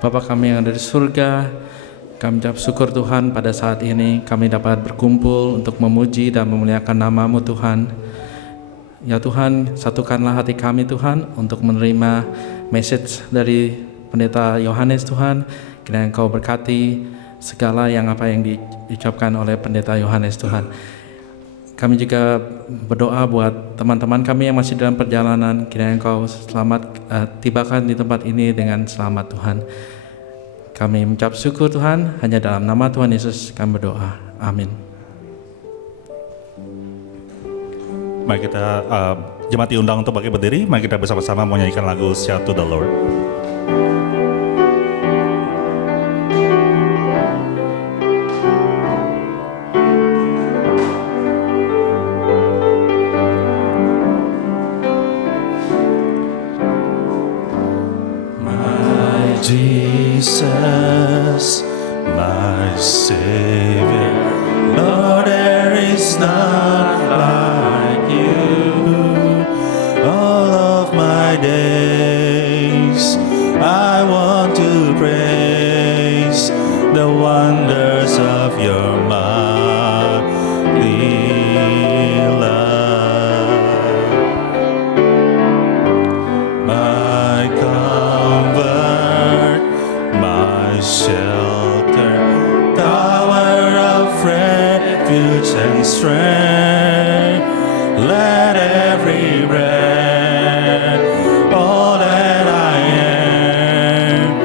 Bapa kami yang ada di surga, kami ucap syukur Tuhan pada saat ini kami dapat berkumpul untuk memuji dan memuliakan nama-Mu Tuhan. Ya Tuhan, satukanlah hati kami Tuhan untuk menerima message dari Pendeta Yohanes Tuhan. Kiranya Engkau berkati segala yang diucapkan oleh Pendeta Yohanes Tuhan. Kami juga berdoa buat teman-teman kami yang masih dalam perjalanan. Kiranya Engkau tibakan di tempat ini dengan selamat Tuhan. Kami mengucap syukur Tuhan, hanya dalam nama Tuhan Yesus kami berdoa. Amin. Mari kita jemaat diundang untuk bangkit berdiri. Mari kita bersama-sama menyanyikan lagu Shout to the Lord. My Jesus, my Savior, Lord, there is none like you. All of my days, I want to praise the wonders of your mighty love. My comfort, my shelter, tower of refuge and strength. Let every breath, all that I am,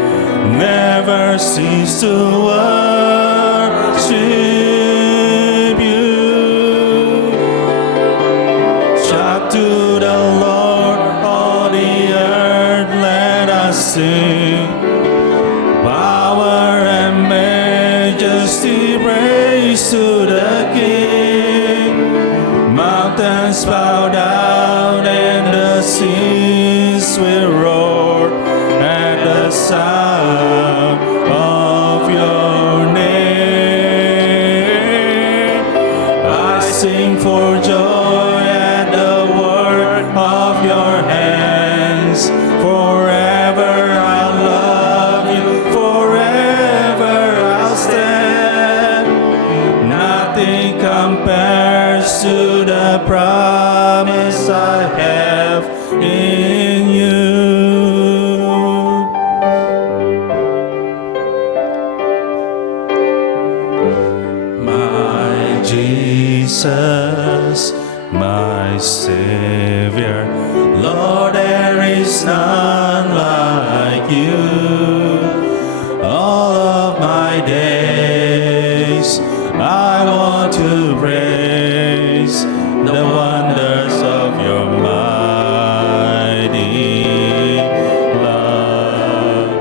never cease to worship you. Shout to the Lord, all the earth, let us sing. Power and majesty, praise to the King. Mountains bow down and the seas will roar at the sound of your name. I sing for joy at the work of your hands. Forever I'll love you, forever I'll stand. Nothing compares to the promise I have in you. My Jesus, my Savior, Lord, there is none like you. All of my days, I want to praise the wonders of your mighty love.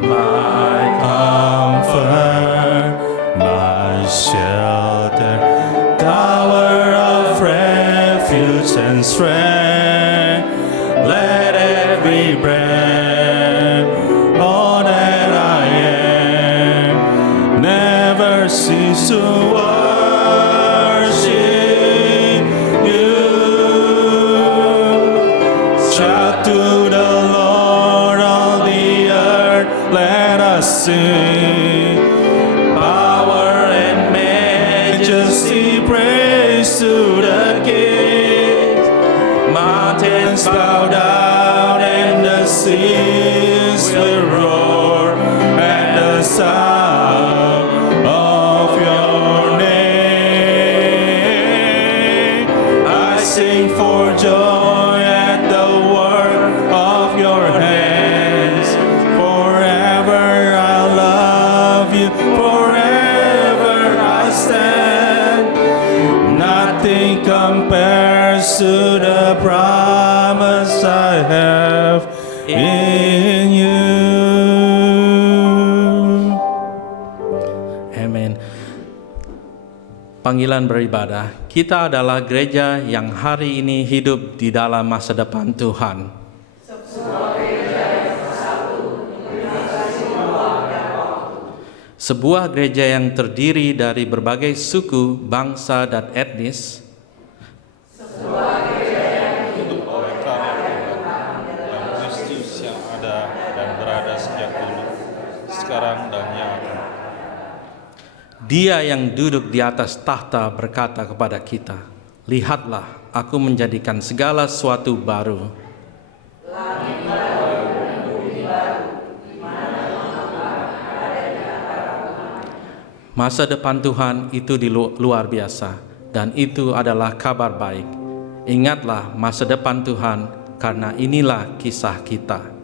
My comfort, my shelter, tower of refuge and strength. Let every breath, all that I am, never cease to worship you. Shout to the Lord, all the earth, let us sing. Power and majesty, praise to the King. Mountains bow down and the seas will roar at the sound of your name. I sing for joy at the work of your hands. Forever I love you, forever I stand. Nothing compares to the promise I have in you. Amin. Panggilan beribadah. Kita adalah gereja yang hari ini hidup di dalam masa depan Tuhan. Sebuah gereja yang terdiri dari berbagai suku, bangsa, dan etnis. Sebuah gereja yang hidup oleh karya Tuhan dan Kristus yang ada Dia yang duduk di atas tahta berkata kepada kita, "Lihatlah, aku menjadikan segala sesuatu baru." Masa depan Tuhan itu luar biasa, dan itu adalah kabar baik. Ingatlah masa depan Tuhan, karena inilah kisah kita.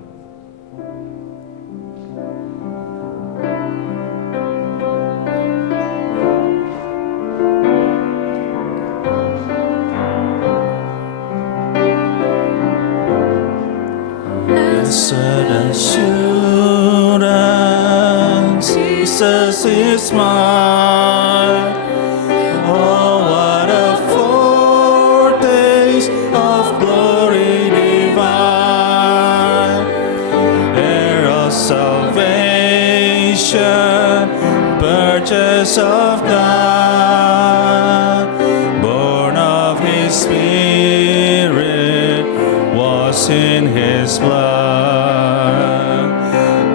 Blessed assurance, Jesus is mine. Oh, what a foretaste of glory divine, heir of salvation, purchase of God, born of His Spirit, was in His blood.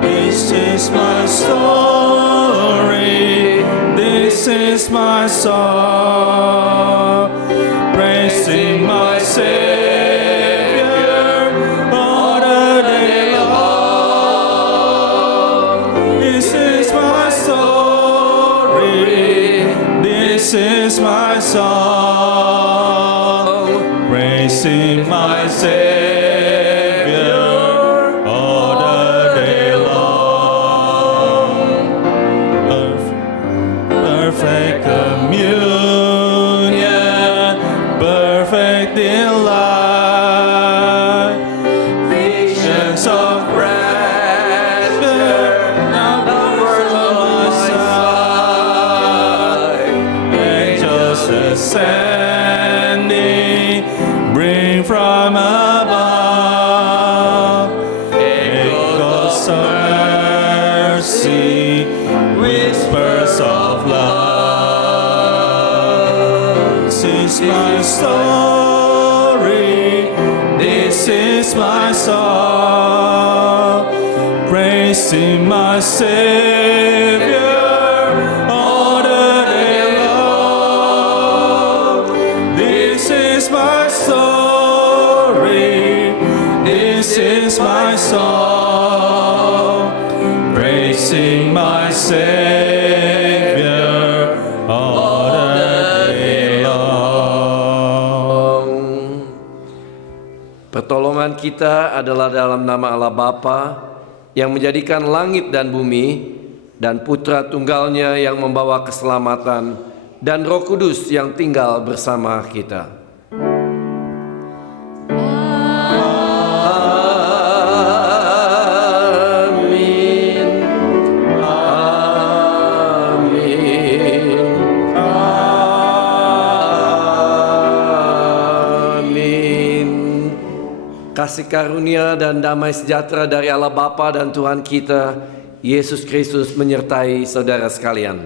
This is my story, this is my song, praising my Savior all the day long. This is my story, this is my song, praising my Savior all the day long. Perfect communion, perfect delight, visions of rapture, now birds on my side, angels ascending, bring from above, echoes of mercy, whispers of love. This is my story, this is my song, praising my Savior all the day long. This is my story, this is my song, praising my Savior all the day long. Pertolongan kita adalah dalam nama Allah Bapa yang menjadikan langit dan bumi, dan Putra Tunggalnya yang membawa keselamatan, dan Roh Kudus yang tinggal bersama kita. Amin. Amin. Amin. Kasih karunia dan damai sejahtera dari Allah Bapa dan Tuhan kita, Yesus Kristus menyertai saudara sekalian.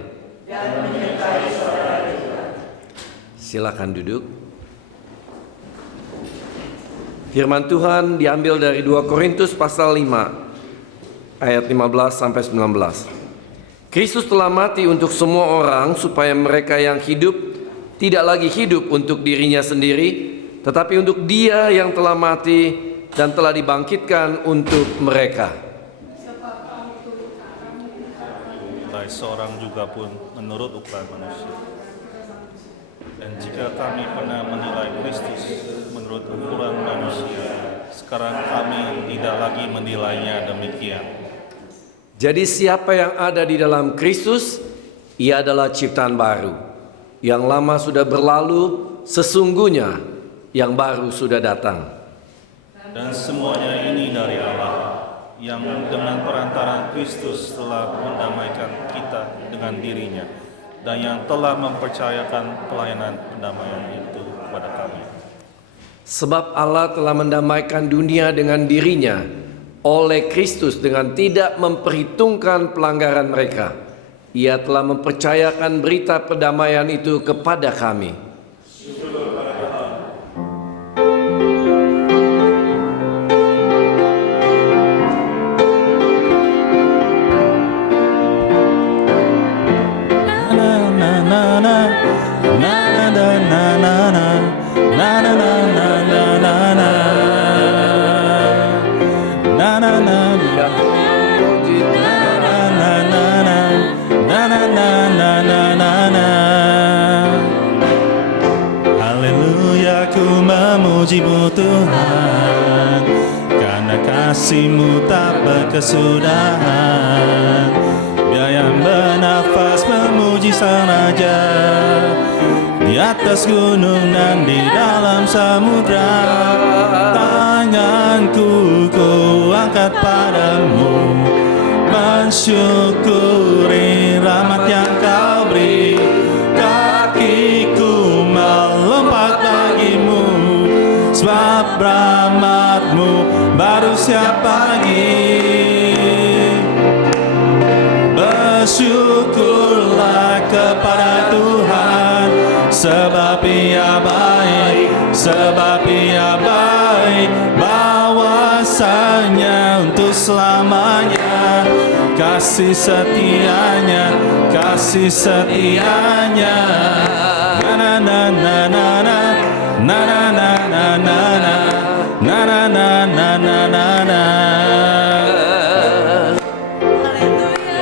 Silakan duduk. Firman Tuhan diambil dari 2 Korintus pasal 5 ayat 15 sampai 19. Kristus telah mati untuk semua orang supaya mereka yang hidup tidak lagi hidup untuk dirinya sendiri, tetapi untuk Dia yang telah mati dan telah dibangkitkan untuk mereka. Baik seorang juga pun menurut ukuran manusia. Dan jika kami pernah menilai Kristus menurut ukuran manusia, sekarang kami tidak lagi menilainya demikian. Jadi siapa yang ada di dalam Kristus, ia adalah ciptaan baru. Yang lama sudah berlalu, sesungguhnya yang baru sudah datang. Dan semuanya ini dari Allah, yang dengan perantaraan Kristus telah mendamaikan kita dengan dirinya, dan yang telah mempercayakan pelayanan pendamaian itu kepada kami. Sebab Allah telah mendamaikan dunia dengan dirinya oleh Kristus dengan tidak memperhitungkan pelanggaran mereka. Ia telah mempercayakan berita perdamaian itu kepada kami. Haleluya, ku memuji-Mu Tuhan, karena kasih-Mu tak berkesudahan. Biar yang bernafas memuji Sang Raja, di atas gunung dan di dalam samudra. Tanganku ku angkat padamu, mensyukuri rahmat yang Kau beri. Kakiku melompat bagimu, sebab rahmat-Mu baru setiap pagi. Bersyukurlah kepada Tuhan, sebab Ia baik, sebab Ia baik, bahwasanya untuk selamanya. Kasih setianya, kasih setianya. Na na na na na na na na na na na na na na na na na.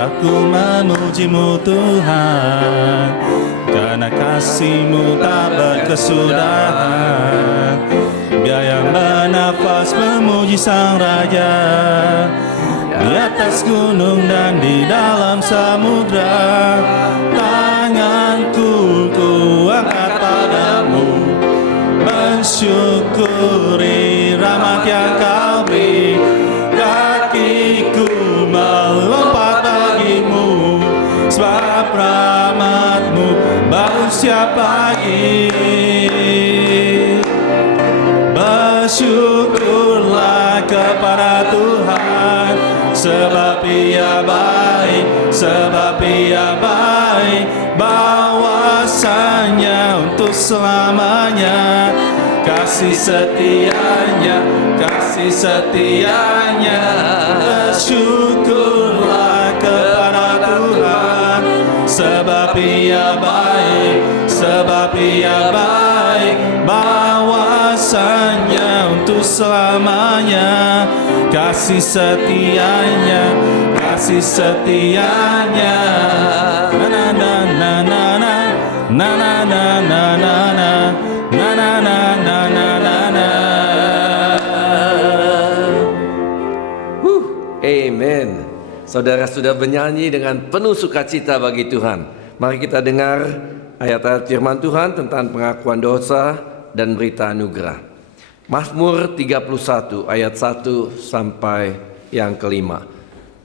Aku memuji-Mu Tuhan, karena kasih-Mu tak berkesudahan. Biar yang bernafas memuji Sang Raja, di atas gunung dan di dalam samudra. Tanganku ku angkat padamu, mensyukuri rahmat yang Kau beri. Kakiku melompat bagimu, sebab rahmat-Mu baru setiap pagi. Bersyukurlah kepada Tuhan, sebab Ia baik, sebab Ia baik, bahwasanya untuk selamanya. Kasih setianya, kasih setianya. Bersyukurlah kepada Tuhan, sebab Ia baik, sebab Ia baik, bahwasanya untuk selamanya. Kasih setianya, kasih setianya. Na na na na na na na na na na na na na na na na na na. Amen. Saudara sudah bernyanyi dengan penuh sukacita bagi Tuhan. Mari kita dengar ayat-ayat firman Tuhan tentang pengakuan dosa dan berita anugerah. Mazmur 31 ayat 1 sampai yang kelima.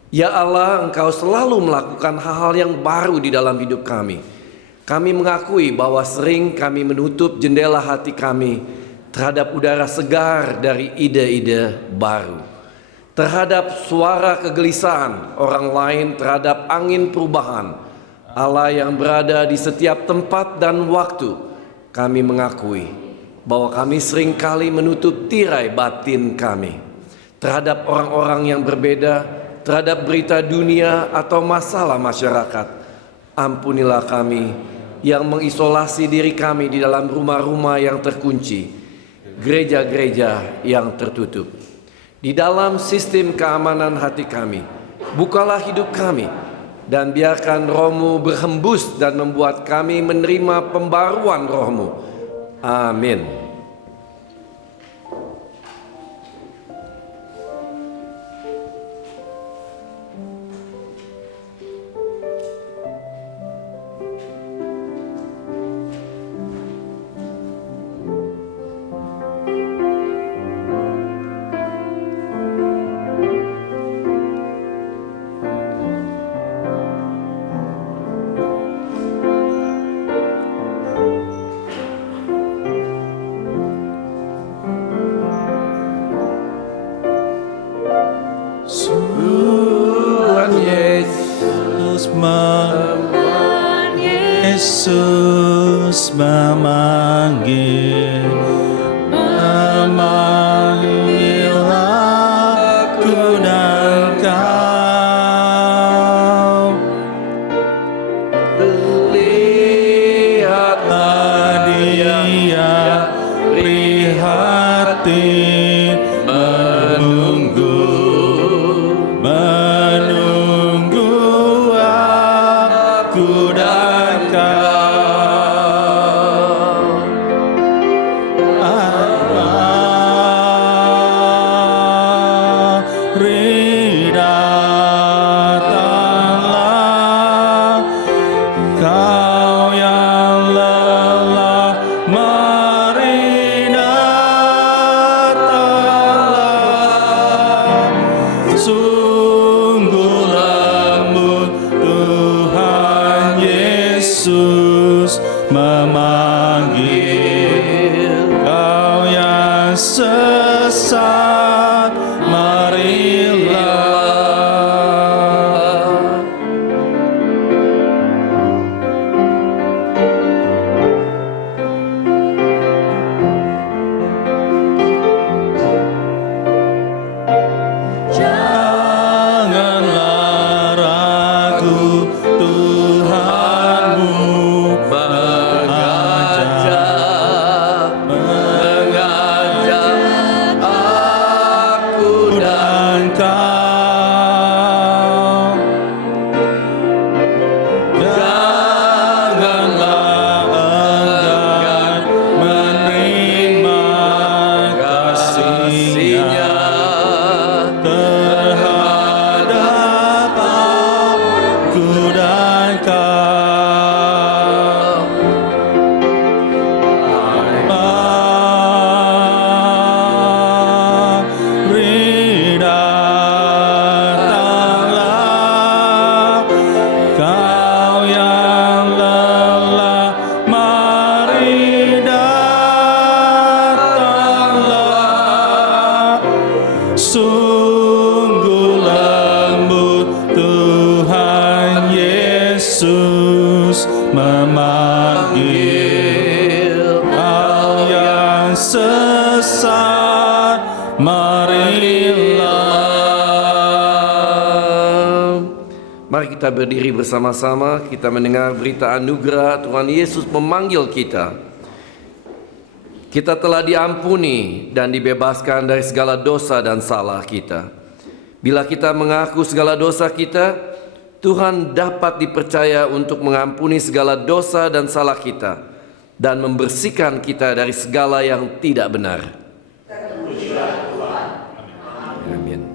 Ya Allah, Engkau selalu melakukan hal-hal yang baru di dalam hidup kami. Kami mengakui bahwa sering kami menutup jendela hati kami terhadap udara segar dari ide-ide baru, terhadap suara kegelisahan orang lain, terhadap angin perubahan Allah yang berada di setiap tempat dan waktu. Kami mengakui bahwa kami seringkali menutup tirai batin kami terhadap orang-orang yang berbeda, terhadap berita dunia atau masalah masyarakat. Ampunilah kami yang mengisolasi diri kami di dalam rumah-rumah yang terkunci, gereja-gereja yang tertutup. Di dalam sistem keamanan hati kami, bukalah hidup kami dan biarkan Roh-Mu berhembus dan membuat kami menerima pembaruan Roh-Mu. Amin. mari kita berdiri bersama-sama, kita mendengar berita anugerah Tuhan Yesus memanggil kita. Kita telah diampuni dan dibebaskan dari segala dosa dan salah kita. Bila kita mengaku segala dosa kita, Tuhan dapat dipercaya untuk mengampuni segala dosa dan salah kita dan membersihkan kita dari segala yang tidak benar. Amin.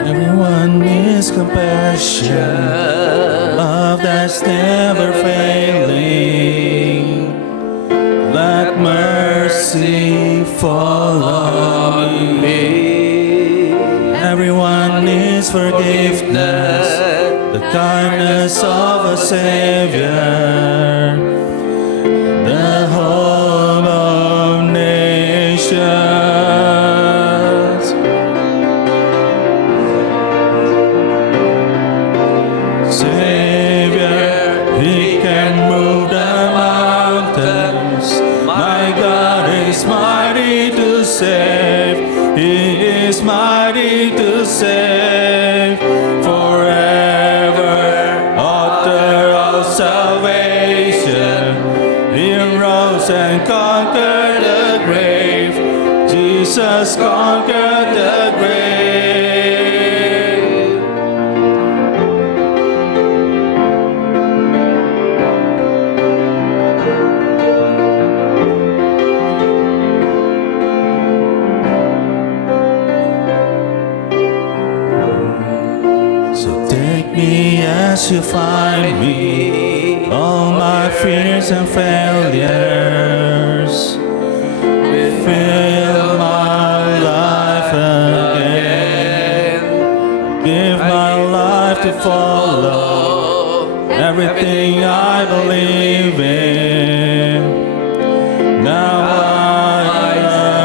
Everyone needs compassion, love that's never failing. Let mercy fall on me. Everyone needs forgiveness, the kindness of a Savior, the hope of nations. He is mighty to save forever, author of salvation. He rose and conquered the grave. Jesus conquered the grave. As you find me, all my fears and failures, fill my life again. Give my life to follow everything I believe in. Now I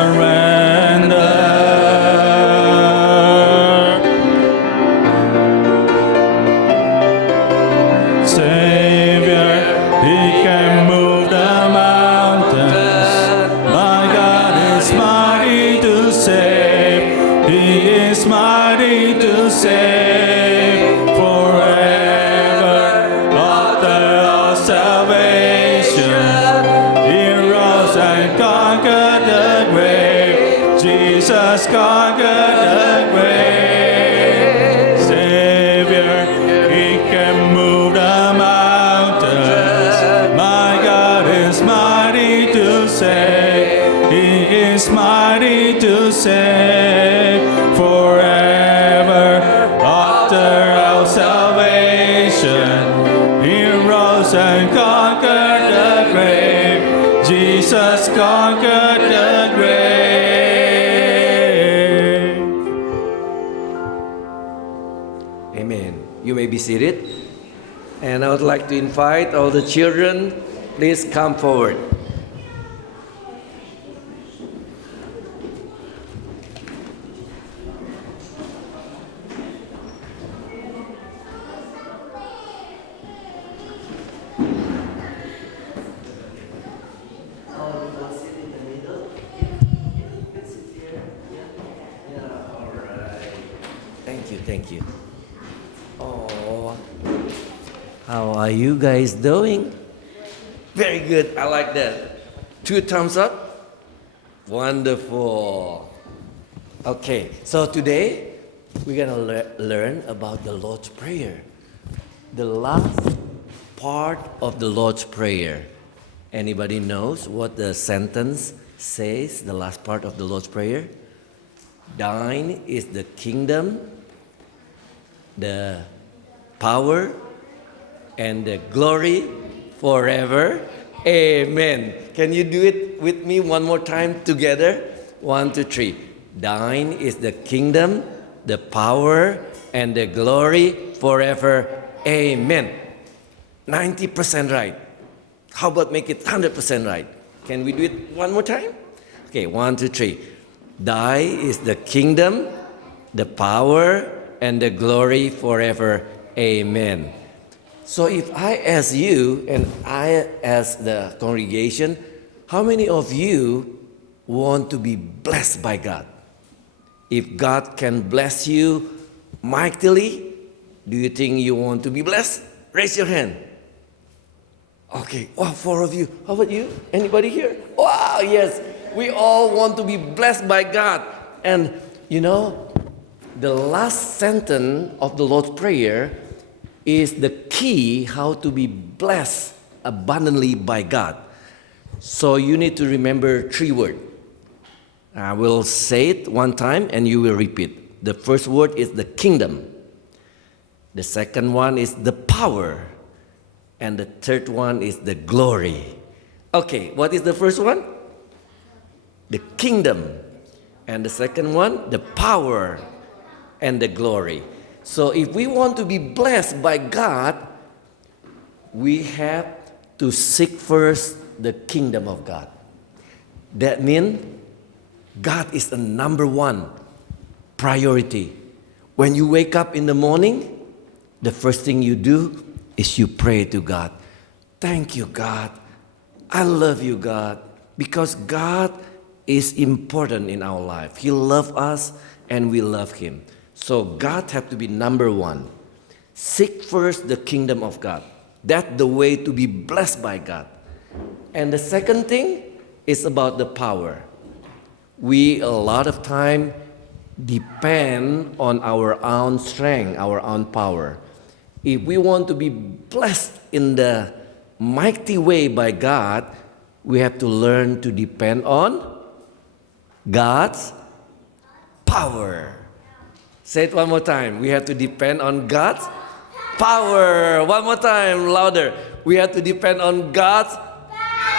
surrender. Save forever, author of salvation. He rose and conquered the grave. Jesus conquered the grave. Savior, He can move the mountains. My God is mighty to save. He is mighty to save forever. Salvation, He rose and conquered the grave. Jesus conquered the grave. Amen. You may be seated. And I would like to invite all the children, please come forward. Thank you. Oh, how are you guys doing? Very good. I like that. 2 thumbs up. Wonderful. Okay, so today we're going to learn about the Lord's Prayer. The last part of the Lord's Prayer. Anybody knows what the sentence says, the last part of the Lord's Prayer? Thine is the kingdom, the power, and the glory forever. Amen. Can you do it with me one more time together? 1, 2, 3. Thine is the kingdom, the power, and the glory forever. Amen. 90% right. How about make it 100% right? Can we do it one more time? Okay, 1, 2, 3. Thy is the kingdom, the power, and the glory forever. Amen. So if I ask you and I ask the congregation, how many of you want to be blessed by God? If God can bless you mightily, do you think you want to be blessed? Raise your hand. Okay, wow, 4 of you. How about you? Anybody here? Wow, yes. We all want to be blessed by God. And you know, the last sentence of the Lord's Prayer is the key how to be blessed abundantly by God. So you need to remember 3 words. I will say it one time and you will repeat. The first word is the kingdom. The second one is the power. And the third one is the glory. Okay, what is the first one? The kingdom. And the second one, the power and the glory. So if we want to be blessed by God, we have to seek first the kingdom of God. That means God is the number 1 priority. When you wake up in the morning, the first thing you do is you pray to God. Thank you, God. I love you, God. Because God is important in our life. He loves us and we love Him. So God has to be number 1. Seek first the kingdom of God. That's the way to be blessed by God. And the second thing is about the power. We a lot of time depend on our own strength, our own power. If we want to be blessed in the mighty way by God, we have to learn to depend on God's power. Say it one more time. We have to depend on God's power. One more time, louder. We have to depend on God's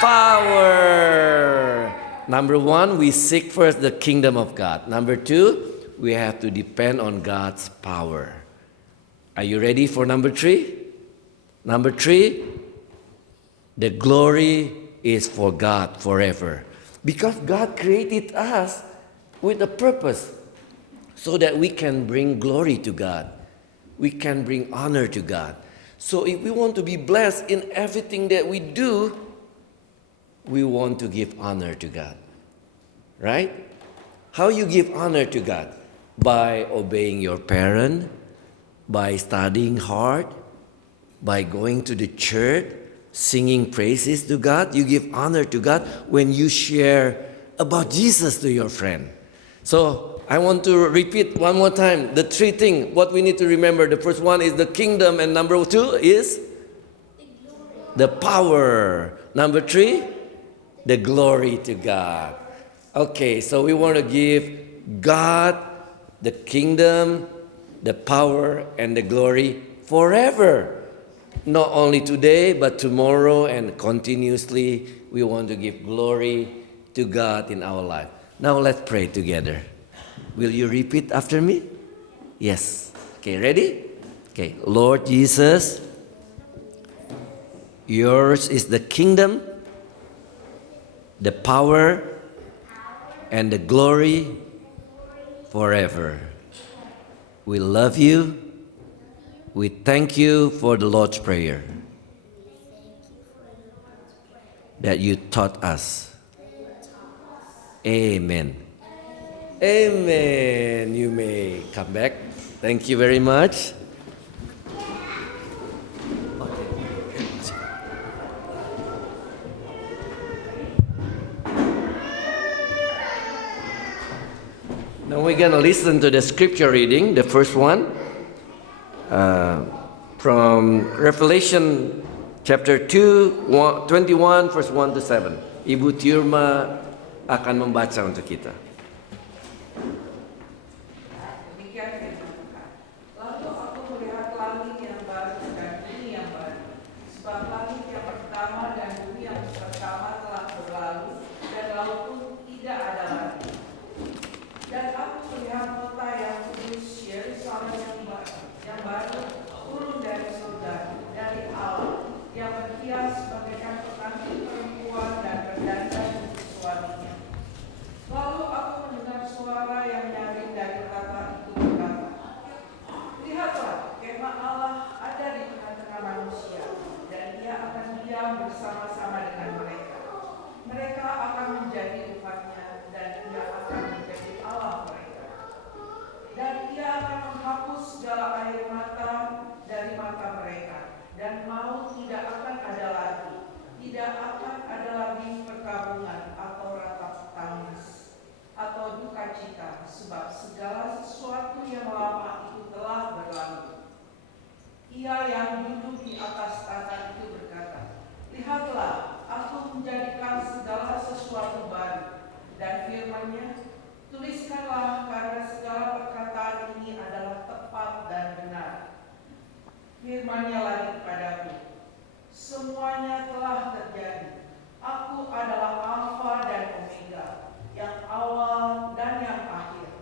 power. Number 1, we seek first the kingdom of God. Number 2, we have to depend on God's power. Are you ready for number 3? Number 3, the glory is for God forever. Because God created us with a purpose so that we can bring glory to God. We can bring honor to God. So if we want to be blessed in everything that we do, we want to give honor to God. Right? How you give honor to God? By obeying your parent, by studying hard, by going to the church, singing praises to God. You give honor to God when you share about Jesus to your friend. So I want to repeat one more time the 3 things what we need to remember. The first one is the kingdom, and number 2 is the power. Number 3, the glory to God. Okay, so we want to give God the kingdom, the power, and the glory forever. Not only today, but tomorrow and continuously, we want to give glory to God in our life. Now let's pray together. Will you repeat after me? Yes. Okay, ready? Okay, Lord Jesus, yours is the kingdom, the power, and the glory forever. We love you. We thank you for the Lord's Prayer that you taught us. Amen. Amen. You may come back. Thank you very much. Now we're going to listen to the scripture reading, the first one, from Revelation chapter 2, 21, verse 1 to 7. Ibu Tiurma akan membaca untuk kita. Demikian firman Tuhan. Lalu aku melihat langit yang baru dan bumi yang baru. Sebab langit yang pertama dan bumi yang pertama telah berlalu, dan laut pun tidak ada lagi. Dan aku melihat kota yang kudus, Yerusalem yang baru, turun dari surga, dari Allah, yang berhias bagaikan pengantin perempuan dan berdandan untuk suaminya. Lalu aku tinggal bersama-sama dengan mereka. Mereka akan menjadi umatnya dan Ia akan menjadi Allah mereka. Dan Ia akan menghapus segala air mata dari mata mereka, dan maut tidak akan ada lagi. Tidak akan ada lagi perkabungan atau ratap tangis atau duka cita, sebab segala sesuatu yang lama itu telah berlalu. Ia yang duduk di atas tahta itu berkata, "Lihatlah, aku menjadikan segala sesuatu baru." Dan firman-Nya, "Tuliskanlah, karena segala perkataan ini adalah tepat dan benar." Firman-Nya lagi kepadaku, "Semuanya telah terjadi. Aku adalah Alfa dan Omega, yang awal dan yang akhir.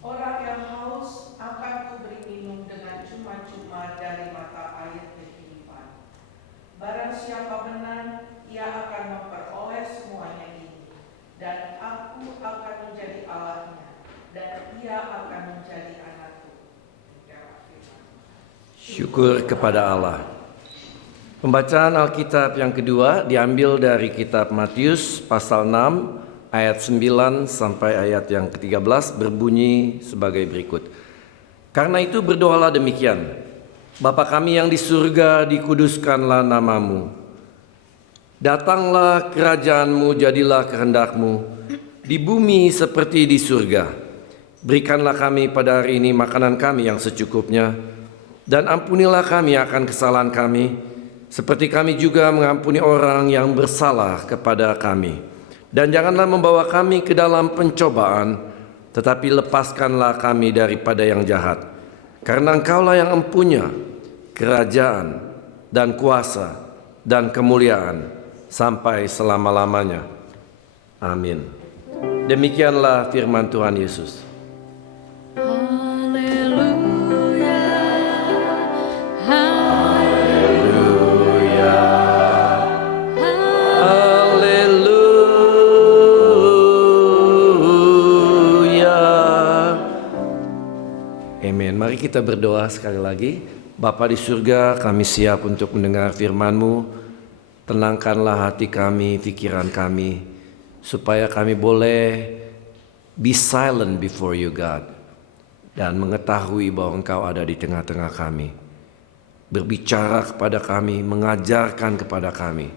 Orang yang haus akan kuberi minum dengan cuma-cuma dari mata air kehidupan. Barang siapa menang, ia akan memperoleh semuanya ini. Dan aku akan menjadi Allahnya, dan ia akan menjadi anakku." Syukur kepada Allah. Pembacaan Alkitab yang kedua diambil dari kitab Matius pasal 6 ayat 9 sampai ayat yang ke-13 berbunyi sebagai berikut. "Karena itu berdoalah demikian, Bapa kami yang di surga, dikuduskanlah namamu. Datanglah kerajaanmu, jadilah kehendakmu di bumi seperti di surga. Berikanlah kami pada hari ini makanan kami yang secukupnya, dan ampunilah kami akan kesalahan kami, seperti kami juga mengampuni orang yang bersalah kepada kami. Dan janganlah membawa kami ke dalam pencobaan, tetapi lepaskanlah kami daripada yang jahat. Karena Engkaulah yang empunya kerajaan dan kuasa dan kemuliaan sampai selama-lamanya. Amin." Demikianlah firman Tuhan Yesus. Mari kita berdoa sekali lagi. Bapa di surga, kami siap untuk mendengar firman-Mu. Tenangkanlah hati kami, pikiran kami, supaya kami boleh be silent before you, God, dan mengetahui bahwa Engkau ada di tengah-tengah kami. Berbicara kepada kami, mengajarkan kepada kami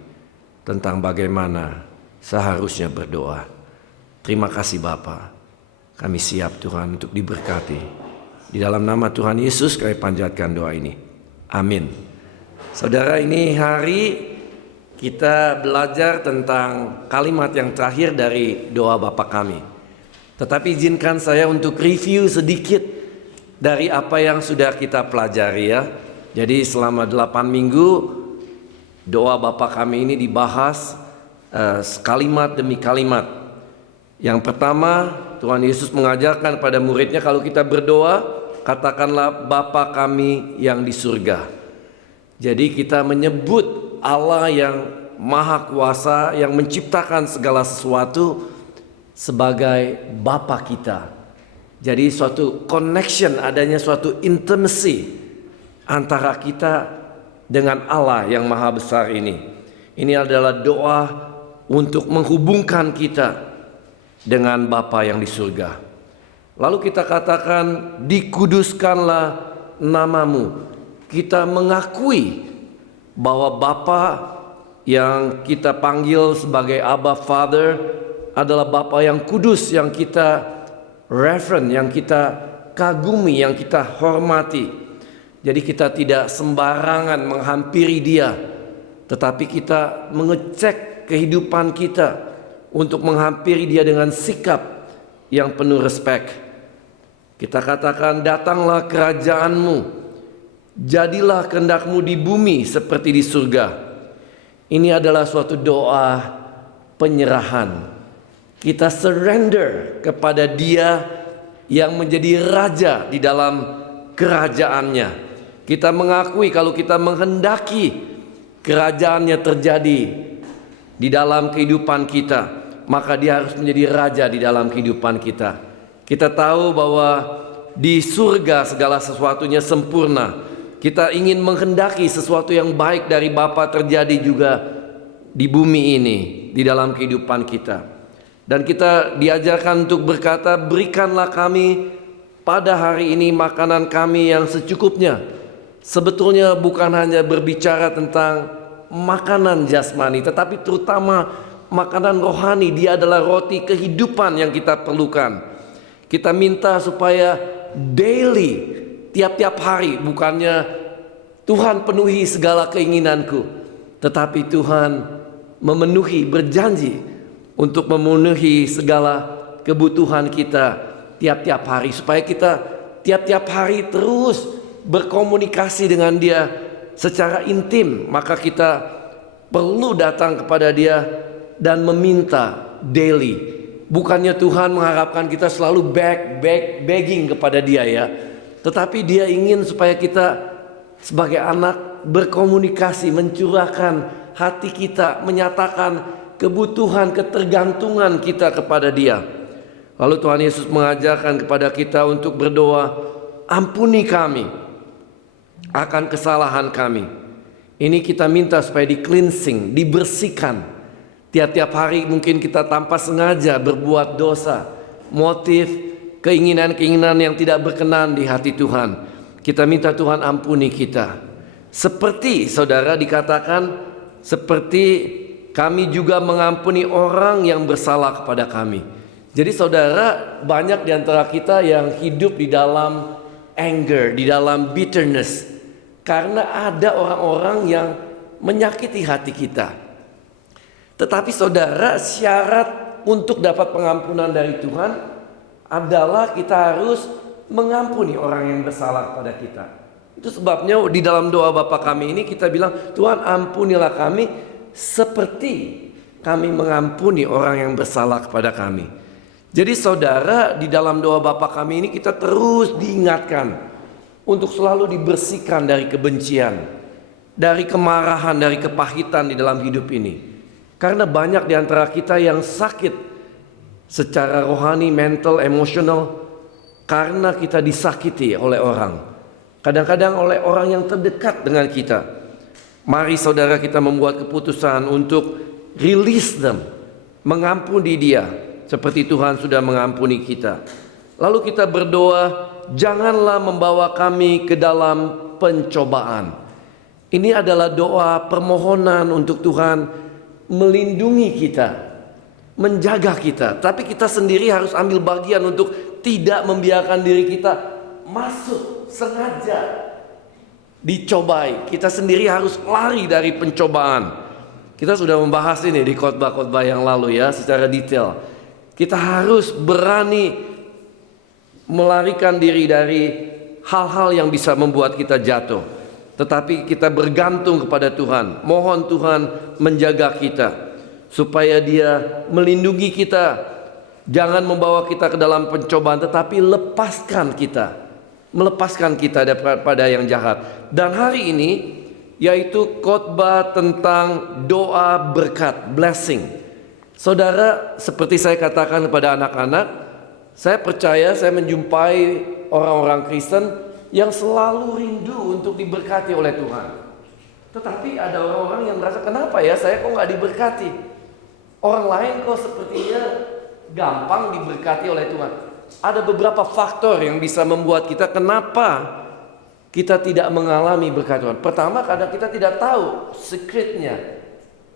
tentang bagaimana seharusnya berdoa. Terima kasih Bapa. Kami siap Tuhan untuk diberkati. Di dalam nama Tuhan Yesus kami panjatkan doa ini. Amin. Saudara, ini hari kita belajar tentang kalimat yang terakhir dari doa Bapa kami. Tetapi izinkan saya untuk review sedikit dari apa yang sudah kita pelajari ya. Jadi selama 8 minggu doa Bapa kami ini dibahas kalimat demi kalimat. Yang pertama, Tuhan Yesus mengajarkan pada muridnya, kalau kita berdoa, katakanlah Bapa kami yang di surga. Jadi kita menyebut Allah yang maha kuasa, yang menciptakan segala sesuatu sebagai Bapa kita. Jadi suatu connection, adanya suatu intimacy antara kita dengan Allah yang maha besar ini. Ini adalah doa untuk menghubungkan kita dengan Bapa yang di surga. Lalu kita katakan, dikuduskanlah namamu. Kita mengakui bahwa Bapa yang kita panggil sebagai Abba Father adalah Bapa yang kudus, yang kita reverend, yang kita kagumi, yang kita hormati. Jadi kita tidak sembarangan menghampiri Dia, tetapi kita mengecek kehidupan kita untuk menghampiri Dia dengan sikap yang penuh respek. Kita katakan, datanglah kerajaanmu, jadilah kehendakmu di bumi seperti di surga. Ini adalah suatu doa penyerahan. Kita surrender kepada Dia yang menjadi raja di dalam kerajaannya. Kita mengakui kalau kita menghendaki kerajaannya terjadi di dalam kehidupan kita, maka Dia harus menjadi raja di dalam kehidupan kita. Kita tahu bahwa di surga segala sesuatunya sempurna. Kita ingin menghendaki sesuatu yang baik dari Bapa terjadi juga di bumi ini, di dalam kehidupan kita. Dan kita diajarkan untuk berkata, berikanlah kami pada hari ini makanan kami yang secukupnya. Sebetulnya bukan hanya berbicara tentang makanan jasmani, tetapi terutama makanan rohani. Dia adalah roti kehidupan yang kita perlukan. Kita minta supaya daily, tiap-tiap hari, bukannya Tuhan penuhi segala keinginanku, tetapi Tuhan memenuhi, berjanji untuk memenuhi segala kebutuhan kita tiap-tiap hari, supaya kita tiap-tiap hari terus berkomunikasi dengan Dia secara intim. Maka kita perlu datang kepada Dia dan meminta daily. Bukannya Tuhan mengharapkan kita selalu begging kepada Dia ya, tetapi Dia ingin supaya kita sebagai anak berkomunikasi, mencurahkan hati kita, menyatakan kebutuhan, ketergantungan kita kepada Dia. Lalu Tuhan Yesus mengajarkan kepada kita untuk berdoa, ampuni kami akan kesalahan kami. Ini kita minta supaya di cleansing, dibersihkan. Tiap-tiap hari mungkin kita tanpa sengaja berbuat dosa, motif, keinginan-keinginan yang tidak berkenan di hati Tuhan. Kita minta Tuhan ampuni kita. Seperti saudara dikatakan, seperti kami juga mengampuni orang yang bersalah kepada kami. Jadi saudara, banyak di antara kita yang hidup di dalam anger, di dalam bitterness, karena ada orang-orang yang menyakiti hati kita. Tetapi saudara, syarat untuk dapat pengampunan dari Tuhan adalah kita harus mengampuni orang yang bersalah kepada kita. Itu sebabnya di dalam doa Bapa kami ini kita bilang, Tuhan ampunilah kami seperti kami mengampuni orang yang bersalah kepada kami. Jadi saudara, di dalam doa Bapa kami ini kita terus diingatkan untuk selalu dibersihkan dari kebencian, dari kemarahan, dari kepahitan di dalam hidup ini. Karena banyak di antara kita yang sakit secara rohani, mental, emosional, karena kita disakiti oleh orang. Kadang-kadang oleh orang yang terdekat dengan kita. Mari saudara kita membuat keputusan untuk release them, mengampuni dia seperti Tuhan sudah mengampuni kita. Lalu kita berdoa, janganlah membawa kami ke dalam pencobaan. Ini adalah doa permohonan untuk Tuhan melindungi kita, menjaga kita. Tapi kita sendiri harus ambil bagian untuk tidak membiarkan diri kita masuk sengaja dicobai. Kita sendiri harus lari dari pencobaan. Kita sudah membahas ini di khotbah-khotbah yang lalu ya, secara detail. Kita harus berani melarikan diri dari hal-hal yang bisa membuat kita jatuh. Tetapi kita bergantung kepada Tuhan. Mohon Tuhan menjaga kita, supaya Dia melindungi kita. Jangan membawa kita ke dalam pencobaan, tetapi lepaskan kita, melepaskan kita daripada yang jahat. Dan hari ini yaitu khotbah tentang doa berkat, blessing. Saudara, seperti saya katakan kepada anak-anak, saya percaya saya menjumpai orang-orang Kristen yang selalu rindu untuk diberkati oleh Tuhan. Tetapi ada orang-orang yang merasa, kenapa ya saya kok gak diberkati? Orang lain kok sepertinya gampang diberkati oleh Tuhan. Ada beberapa faktor yang bisa membuat kita kenapa kita tidak mengalami berkat Tuhan. Pertama, kadang kita tidak tahu secretnya.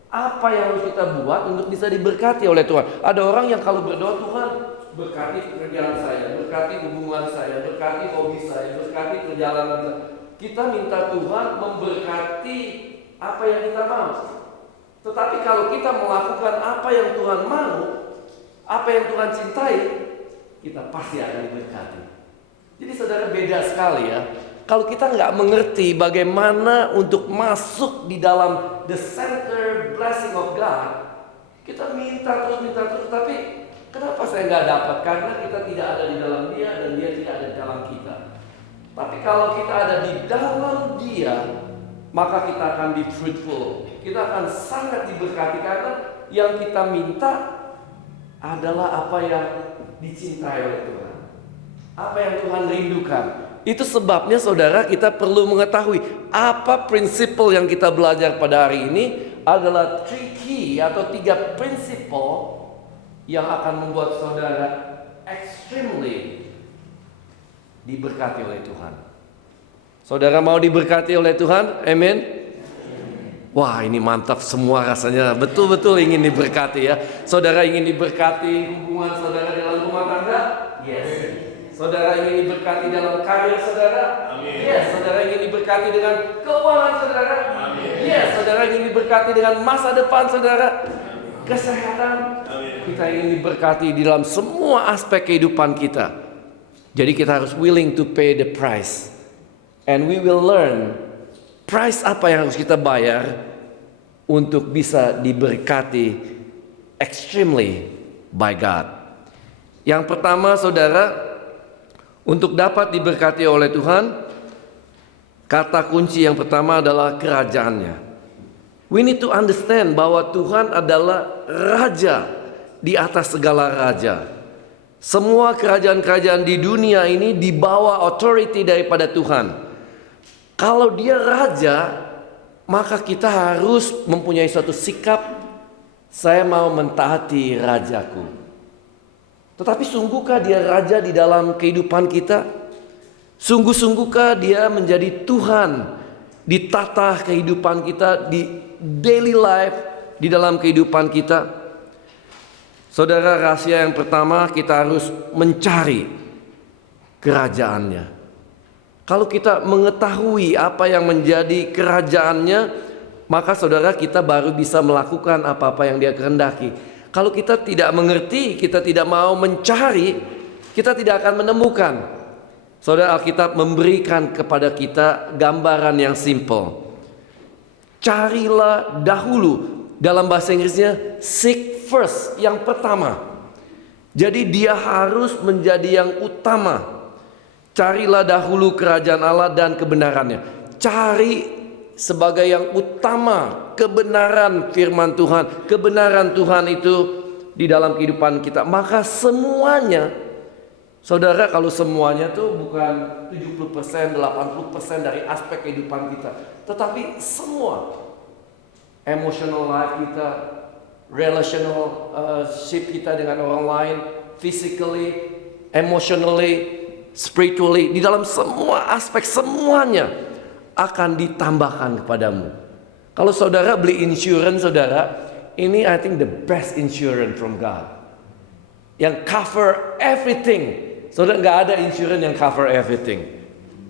Apa yang harus kita buat untuk bisa diberkati oleh Tuhan. Ada orang yang kalau berdoa, Tuhan berkati pekerjaan saya, berkati hubungan saya, berkati hobi saya, berkati perjalanan saya. Kita minta Tuhan memberkati apa yang kita mau. Tetapi kalau kita melakukan apa yang Tuhan mau, apa yang Tuhan cintai, kita pasti akan diberkati. Jadi saudara, beda sekali ya. Kalau kita nggak mengerti bagaimana untuk masuk di dalam the center blessing of God, kita minta terus, tapi kenapa saya nggak dapat? Karena kita tidak ada di dalam Dia dan Dia tidak ada di dalam kita. Tapi kalau kita ada di dalam Dia, maka kita akan be fruitful. Kita akan sangat diberkati karena yang kita minta adalah apa yang dicintai oleh Tuhan, apa yang Tuhan rindukan. Itu sebabnya saudara, kita perlu mengetahui apa prinsip yang kita belajar pada hari ini, adalah 3 key atau 3 prinsipal yang akan membuat saudara extremely diberkati oleh Tuhan. Saudara mau diberkati oleh Tuhan? Amin. Wah, ini mantap semua rasanya. Betul-betul ingin diberkati ya. Saudara ingin diberkati hubungan saudara dalam rumah tangga? Yes. Saudara ingin diberkati dalam karir saudara? Amin. Yes. Saudara ingin diberkati dengan keuangan saudara? Amin. Yes. Saudara ingin diberkati dengan masa depan saudara? Kesehatan? Amin. Kita ingin diberkati di dalam semua aspek kehidupan kita. Jadi kita harus willing to pay the price. And we will learn price apa yang harus kita bayar untuk bisa diberkati extremely by God. Yang pertama saudara, untuk dapat diberkati oleh Tuhan, kata kunci yang pertama adalah kerajaannya. We need to understand bahwa Tuhan adalah raja di atas segala raja. Semua kerajaan-kerajaan di dunia ini di bawah authority daripada Tuhan. Kalau dia raja, maka kita harus mempunyai suatu sikap, saya mau mentaati rajaku. Tetapi sungguhkah dia raja di dalam kehidupan kita? Sungguh-sungguhkah dia menjadi Tuhan di tata kehidupan kita, di daily life, di dalam kehidupan kita? Saudara, rahasia yang pertama, kita harus mencari kerajaannya. Kalau kita mengetahui apa yang menjadi kerajaannya, maka saudara kita baru bisa melakukan apa-apa yang dia kehendaki. Kalau kita tidak mengerti, kita tidak mau mencari, kita tidak akan menemukan. Saudara, Alkitab memberikan kepada kita gambaran yang simple. Carilah dahulu, dalam bahasa Inggrisnya seek first, yang pertama. Jadi dia harus menjadi yang utama. Carilah dahulu kerajaan Allah dan kebenarannya. Cari sebagai yang utama kebenaran firman Tuhan. Kebenaran Tuhan itu di dalam kehidupan kita. Maka semuanya, saudara, kalau semuanya tuh bukan 70%, 80% dari aspek kehidupan kita. Tetapi semua. Emotional life kita, relationship kita dengan orang lain, physically, emotionally, spiritually, di dalam semua aspek, semuanya akan ditambahkan kepadamu. Kalau saudara beli insurance saudara, ini I think the best insurance from God, yang cover everything. Saudara, nggak ada insurance yang cover everything.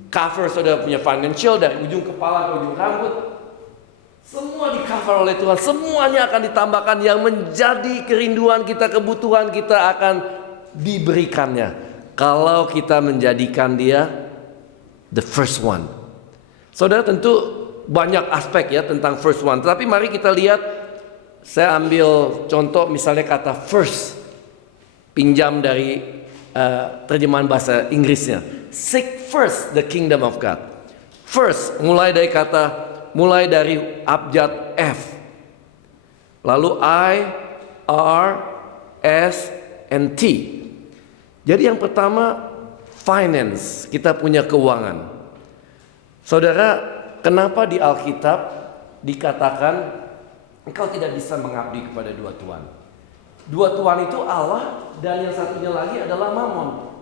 Cover saudara punya financial dari ujung kepala ke ujung rambut, semua di cover oleh Tuhan. Semuanya akan ditambahkan, yang menjadi kerinduan kita, kebutuhan kita akan diberikannya. Kalau kita menjadikan dia the first one. Saudara, tentu banyak aspek ya tentang first one. Tapi mari kita lihat, saya ambil contoh misalnya kata first. Pinjam dari terjemahan bahasa Inggrisnya. Seek first the kingdom of God. First, mulai dari abjad F. Lalu I, R, S, and T. Jadi yang pertama, finance, kita punya keuangan. Saudara, kenapa di Alkitab dikatakan engkau tidak bisa mengabdi kepada dua tuan? Dua tuan itu Allah, dan yang satunya lagi adalah Mamon.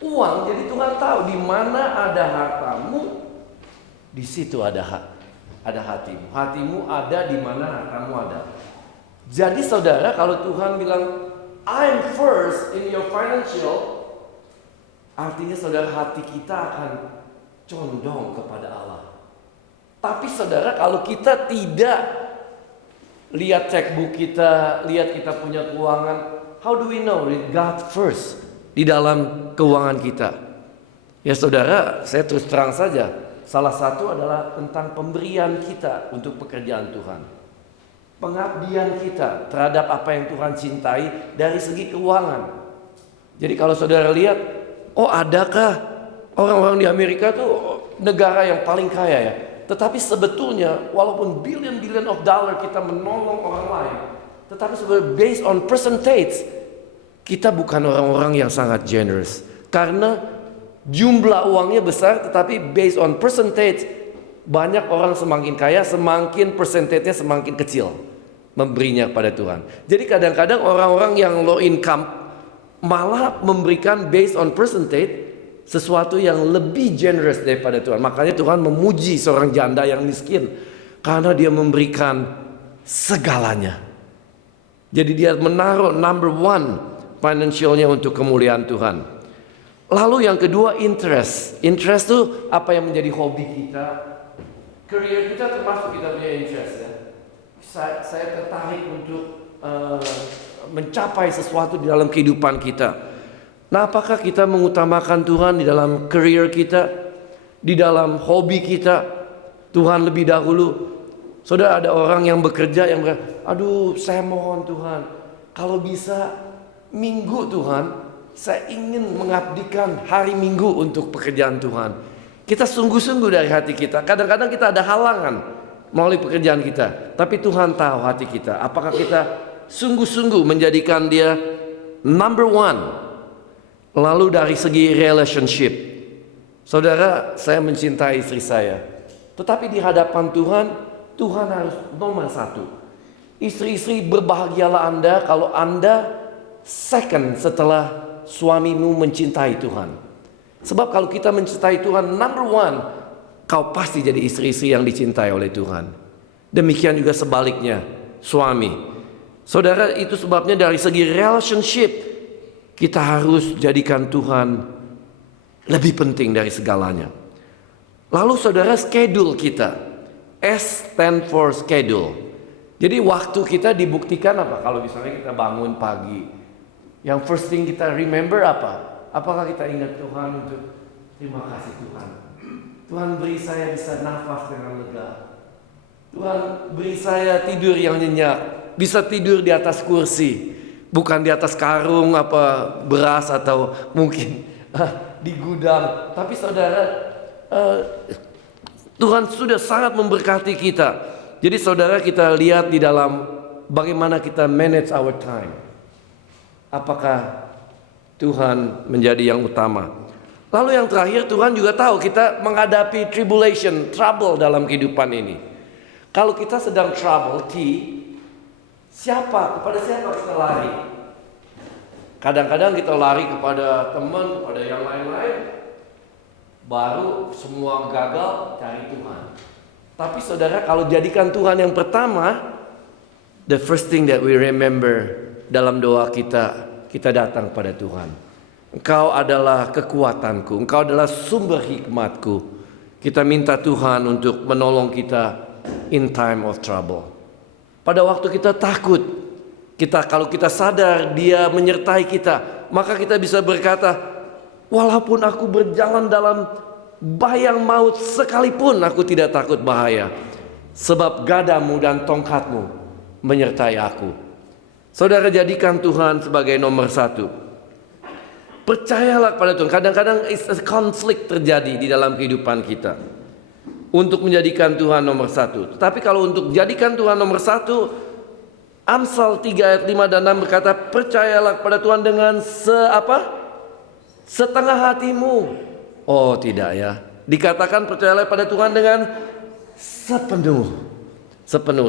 Uang, jadi Tuhan tahu di mana ada hartamu, di situ ada hatimu. Hatimu ada di mana hartamu ada. Jadi saudara, kalau Tuhan bilang I'm first in your financial, artinya saudara, hati kita akan condong kepada Allah. Tapi saudara, kalau kita tidak lihat cekbook kita, lihat kita punya keuangan, how do we know God first di dalam keuangan kita? Ya saudara, saya terus terang saja, salah satu adalah tentang pemberian kita untuk pekerjaan Tuhan. Pengabdian kita terhadap apa yang Tuhan cintai dari segi keuangan. Jadi kalau saudara lihat, oh adakah orang-orang di Amerika tuh negara yang paling kaya ya? Tetapi sebetulnya walaupun billion of dollar kita menolong orang lain, tetapi sebenarnya based on percentage, kita bukan orang-orang yang sangat generous. Karena jumlah uangnya besar, tetapi based on percentage, Banyak orang semakin kaya, semakin persentasenya semakin kecil memberinya kepada Tuhan. Jadi kadang-kadang orang-orang yang low income malah memberikan based on percentage sesuatu yang lebih generous daripada Tuhan. Makanya Tuhan memuji seorang janda yang miskin karena dia memberikan segalanya. Jadi dia menaruh number one financialnya untuk kemuliaan Tuhan. Lalu yang kedua, interest. Interest itu apa yang menjadi hobi kita. Career kita termasuk kita punya interest ya. Saya tertarik untuk mencapai sesuatu di dalam kehidupan kita. Nah, apakah kita mengutamakan Tuhan di dalam career kita, di dalam hobi kita, Tuhan lebih dahulu? Saudara, ada orang yang bekerja yang berkata, aduh saya mohon Tuhan, kalau bisa Minggu Tuhan, saya ingin mengabdikan hari Minggu untuk pekerjaan Tuhan. Kita sungguh-sungguh dari hati kita. Kadang-kadang kita ada halangan melalui pekerjaan kita, tapi Tuhan tahu hati kita. Apakah kita sungguh-sungguh menjadikan dia number one? Lalu dari segi relationship, saudara, saya mencintai istri saya, tetapi di hadapan Tuhan, Tuhan harus nomor satu. Istri-istri, berbahagialah Anda kalau Anda second setelah suamimu mencintai Tuhan. Sebab kalau kita mencintai Tuhan number one, kau pasti jadi istri-istri yang dicintai oleh Tuhan. Demikian juga sebaliknya, suami. Saudara, itu sebabnya dari segi relationship, kita harus jadikan Tuhan lebih penting dari segalanya. Lalu saudara, schedule kita. S stand for schedule. Jadi waktu kita dibuktikan apa? Kalau misalnya kita bangun pagi, yang first thing kita remember apa? Apakah kita ingat Tuhan untuk terima kasih Tuhan. Tuhan beri saya bisa nafas dengan lega. Tuhan beri saya tidur yang nyenyak. Bisa tidur di atas kursi. Bukan di atas karung apa beras atau mungkin di gudang. Tapi saudara, Tuhan sudah sangat memberkati kita. Jadi saudara, kita lihat di dalam bagaimana kita manage our time. Apakah Tuhan menjadi yang utama? Lalu yang terakhir, Tuhan juga tahu kita menghadapi tribulation, trouble dalam kehidupan ini. Kalau kita sedang trouble, kepada siapa kita lari? Kadang-kadang kita lari kepada teman, kepada yang lain-lain. Baru semua gagal, cari Tuhan. Tapi saudara, kalau jadikan Tuhan yang pertama, the first thing that we remember dalam doa kita, kita datang pada Tuhan. Engkau adalah kekuatanku, Engkau adalah sumber hikmatku. Kita minta Tuhan untuk menolong kita in time of trouble. Pada waktu kita takut, kalau kita sadar Dia menyertai kita, maka kita bisa berkata, walaupun aku berjalan dalam bayang maut sekalipun, aku tidak takut bahaya, sebab gadamu dan tongkatmu menyertai aku. Saudara, jadikan Tuhan sebagai nomor satu. Percayalah kepada Tuhan. Kadang-kadang konflik terjadi di dalam kehidupan kita untuk menjadikan Tuhan nomor satu. Tetapi kalau untuk jadikan Tuhan nomor satu, Amsal 3 ayat 5 dan 6 berkata, percayalah kepada Tuhan dengan setengah hatimu. Oh tidak ya, dikatakan percayalah pada Tuhan dengan sepenuh.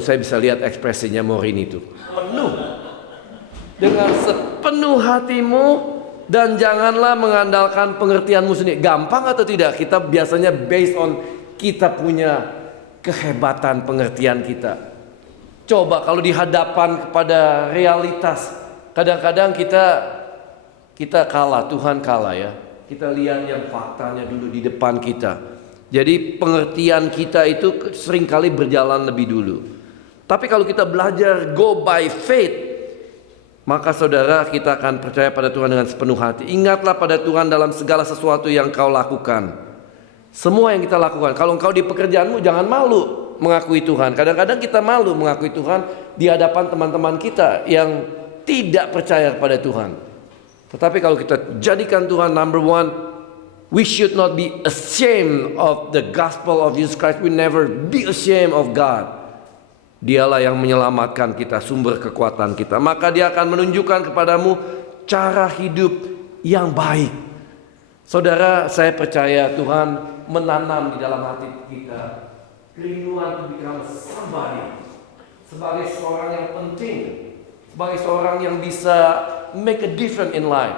Saya bisa lihat ekspresinya Morin itu, penuh. Dengan sepenuh hatimu, dan janganlah mengandalkan pengertianmu sendiri. Gampang atau tidak? Kita biasanya based on kita punya kehebatan pengertian kita. Coba kalau dihadapan kepada realitas, kadang-kadang kita kalah, Tuhan kalah ya. Kita lihat yang faktanya dulu di depan kita. Jadi pengertian kita itu seringkali berjalan lebih dulu. Tapi kalau kita belajar go by faith, maka saudara, kita akan percaya pada Tuhan dengan sepenuh hati. Ingatlah pada Tuhan dalam segala sesuatu yang kau lakukan. Semua yang kita lakukan. Kalau engkau di pekerjaanmu, jangan malu mengakui Tuhan. Kadang-kadang kita malu mengakui Tuhan di hadapan teman-teman kita yang tidak percaya kepada Tuhan. Tetapi kalau kita jadikan Tuhan number one, we should not be ashamed of the gospel of Jesus Christ. We never be ashamed of God. Dialah yang menyelamatkan kita, sumber kekuatan kita. Maka Dia akan menunjukkan kepadamu cara hidup yang baik. Saudara, saya percaya Tuhan menanam di dalam hati kita kerinduan to become somebody, sebagai seorang yang penting, sebagai seorang yang bisa make a difference in life.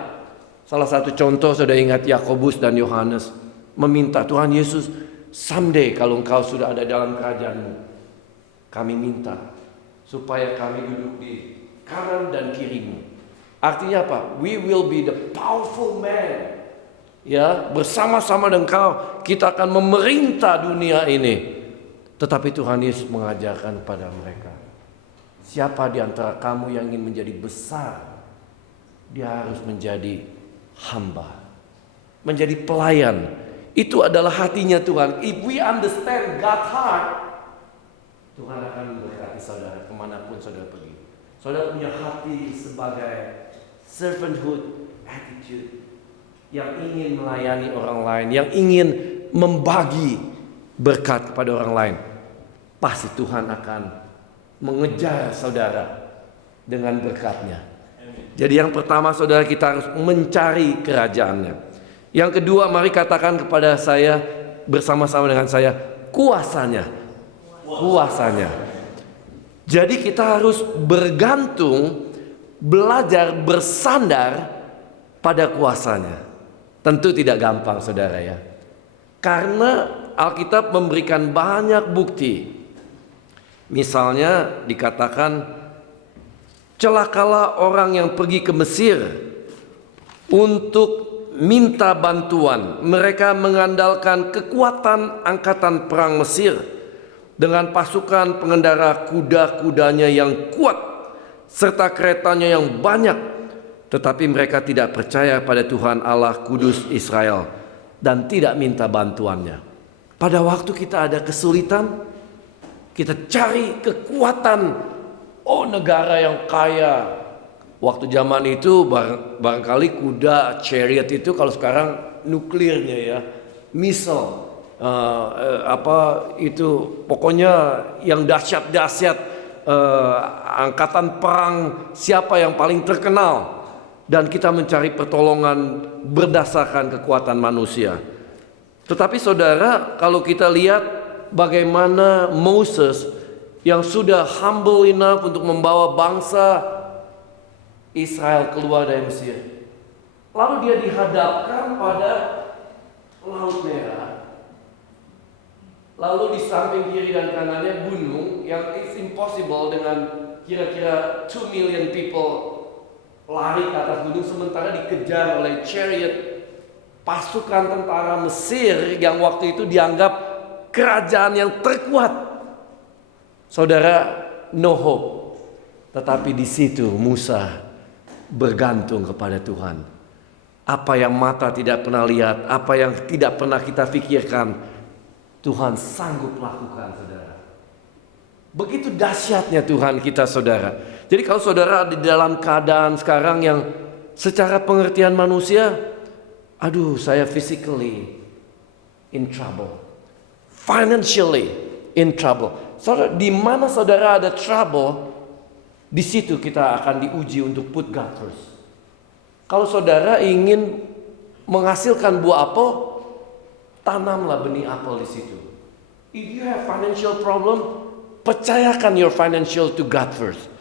Salah satu contoh, sudah ingat Yakobus dan Yohanes meminta Tuhan Yesus, someday kalau engkau sudah ada dalam kerajaan-Mu, kami minta supaya kami duduk di kanan dan kiri-Mu. Artinya apa? We will be the powerful man. Ya, bersama-sama dengan Engkau kita akan memerintah dunia ini. Tetapi Tuhan Yesus mengajarkan kepada mereka, siapa di antara kamu yang ingin menjadi besar, dia harus menjadi hamba, menjadi pelayan. Itu adalah hatinya Tuhan. If we understand God's heart, Tuhan akan memberkati saudara kemanapun saudara pergi. Saudara punya hati sebagai servanthood attitude, yang ingin melayani orang lain, yang ingin membagi berkat kepada orang lain, pasti Tuhan akan mengejar saudara dengan berkatnya. Jadi yang pertama, saudara, kita harus mencari kerajaannya. Yang kedua, mari katakan kepada saya bersama-sama dengan saya, kuasanya. Kuasanya. Jadi kita harus bergantung, belajar bersandar pada kuasanya. Tentu tidak gampang, saudara, ya. Karena Alkitab memberikan banyak bukti. Misalnya dikatakan, celakalah orang yang pergi ke Mesir untuk minta bantuan. Mereka mengandalkan kekuatan angkatan perang Mesir dengan pasukan pengendara kuda-kudanya yang kuat serta keretanya yang banyak. Tetapi mereka tidak percaya pada Tuhan Allah Kudus Israel dan tidak minta bantuannya. Pada waktu kita ada kesulitan, kita cari kekuatan. Oh, negara yang kaya. Waktu zaman itu barangkali kuda, chariot itu, kalau sekarang nuklirnya ya, missile, pokoknya yang dahsyat-dahsyat, angkatan perang siapa yang paling terkenal. Dan kita mencari pertolongan berdasarkan kekuatan manusia. Tetapi saudara, kalau kita lihat bagaimana Moses yang sudah humble enough untuk membawa bangsa Israel keluar dari Mesir, lalu dia dihadapkan pada Laut Merah, lalu di samping kiri dan kanannya gunung yang it's impossible dengan kira-kira 2 million people lari ke atas gunung, sementara dikejar oleh chariot pasukan tentara Mesir yang waktu itu dianggap kerajaan yang terkuat. Saudara, no hope. Tetapi di situ Musa bergantung kepada Tuhan. Apa yang mata tidak pernah lihat, apa yang tidak pernah kita pikirkan, Tuhan sanggup lakukan, saudara. Begitu dahsyatnya Tuhan kita, saudara. Jadi kalau saudara di dalam keadaan sekarang yang secara pengertian manusia, aduh, saya physically in trouble, financially in trouble. Saudara, di mana saudara ada trouble, di situ kita akan diuji untuk put God first. Kalau saudara ingin menghasilkan buah apel, tanamlah benih apel di situ. If you have financial problem, percayakan your financial to God first.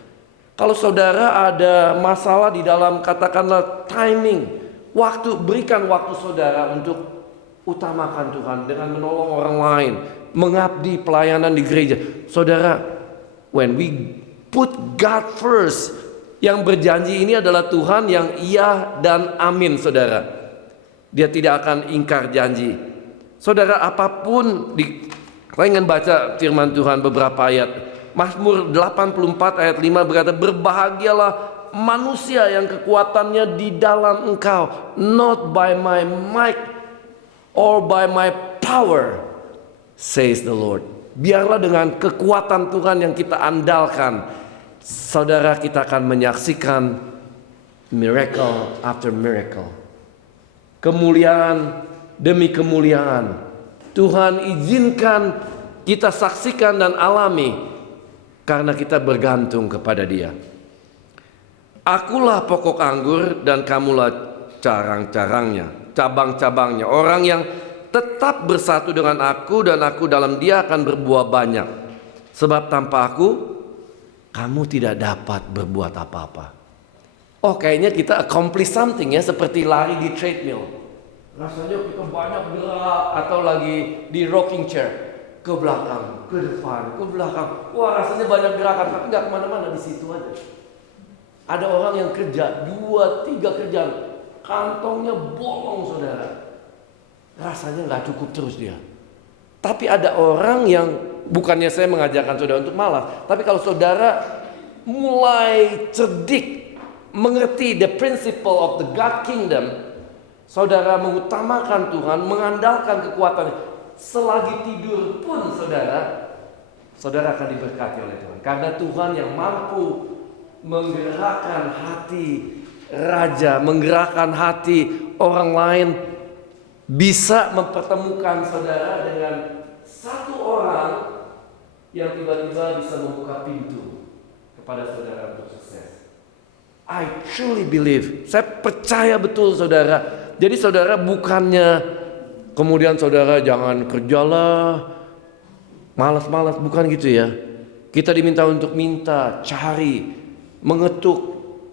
Kalau saudara ada masalah di dalam katakanlah timing, waktu, berikan waktu saudara untuk utamakan Tuhan dengan menolong orang lain, mengabdi pelayanan di gereja. Saudara, when we put God first, yang berjanji ini adalah Tuhan yang iya dan amin, saudara. Dia tidak akan ingkar janji. Saudara, apapun saya ingin baca firman Tuhan beberapa ayat. Mazmur 84 ayat 5 berkata, berbahagialah manusia yang kekuatannya di dalam Engkau, not by my might or by my power, says the Lord. Biarlah dengan kekuatan Tuhan yang kita andalkan, saudara, kita akan menyaksikan miracle after miracle, kemuliaan demi kemuliaan. Tuhan izinkan kita saksikan dan alami karena kita bergantung kepada Dia. Akulah pokok anggur dan kamulah carang-carangnya, cabang-cabangnya. Orang yang tetap bersatu dengan aku dan aku dalam dia akan berbuah banyak. Sebab tanpa aku, kamu tidak dapat berbuat apa-apa. Oh, kayaknya kita accomplish something ya, seperti lari di treadmill. Rasanya kita banyak gerak atau lagi di rocking chair. Ke belakang, ke depan, ke belakang. Wah, rasanya banyak gerakan, tapi nggak kemana-mana, di situ aja. Ada orang yang kerja 2-3 kerjaan, kantongnya bolong saudara. Rasanya nggak cukup terus dia. Tapi ada orang yang, bukannya saya mengajarkan saudara untuk malas, tapi kalau saudara mulai cerdik, mengerti the principle of the God kingdom, saudara mengutamakan Tuhan, mengandalkan kekuatannya, selagi tidur pun saudara akan diberkati oleh Tuhan. Karena Tuhan yang mampu menggerakkan hati raja, menggerakkan hati orang lain, bisa mempertemukan saudara dengan satu orang yang tiba-tiba bisa membuka pintu kepada saudara untuk sukses. I truly believe, saya percaya betul saudara. Jadi saudara bukannya kemudian saudara jangan kerjalah, malas-malas, bukan gitu ya. Kita diminta untuk minta, cari, mengetuk.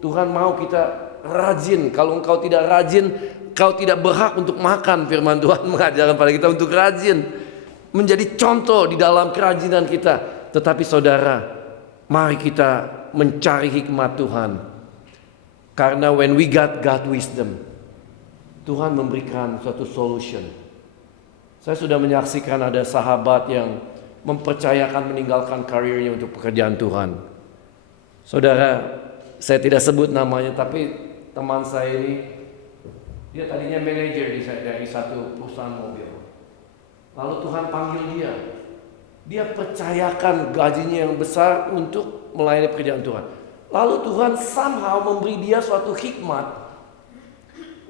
Tuhan mau kita rajin. Kalau engkau tidak rajin, kau tidak berhak untuk makan. Firman Tuhan mengajarkan pada kita untuk rajin, menjadi contoh di dalam kerajinan kita. Tetapi saudara, mari kita mencari hikmat Tuhan. Karena when we got God wisdom, Tuhan memberikan suatu solution. Saya sudah menyaksikan ada sahabat yang mempercayakan meninggalkan karirnya untuk pekerjaan Tuhan. Saudara, saya tidak sebut namanya, tapi teman saya ini, dia tadinya manajer dari satu perusahaan mobil. Lalu Tuhan panggil dia. Dia percayakan gajinya yang besar untuk melayani pekerjaan Tuhan. Lalu Tuhan somehow memberi dia suatu hikmat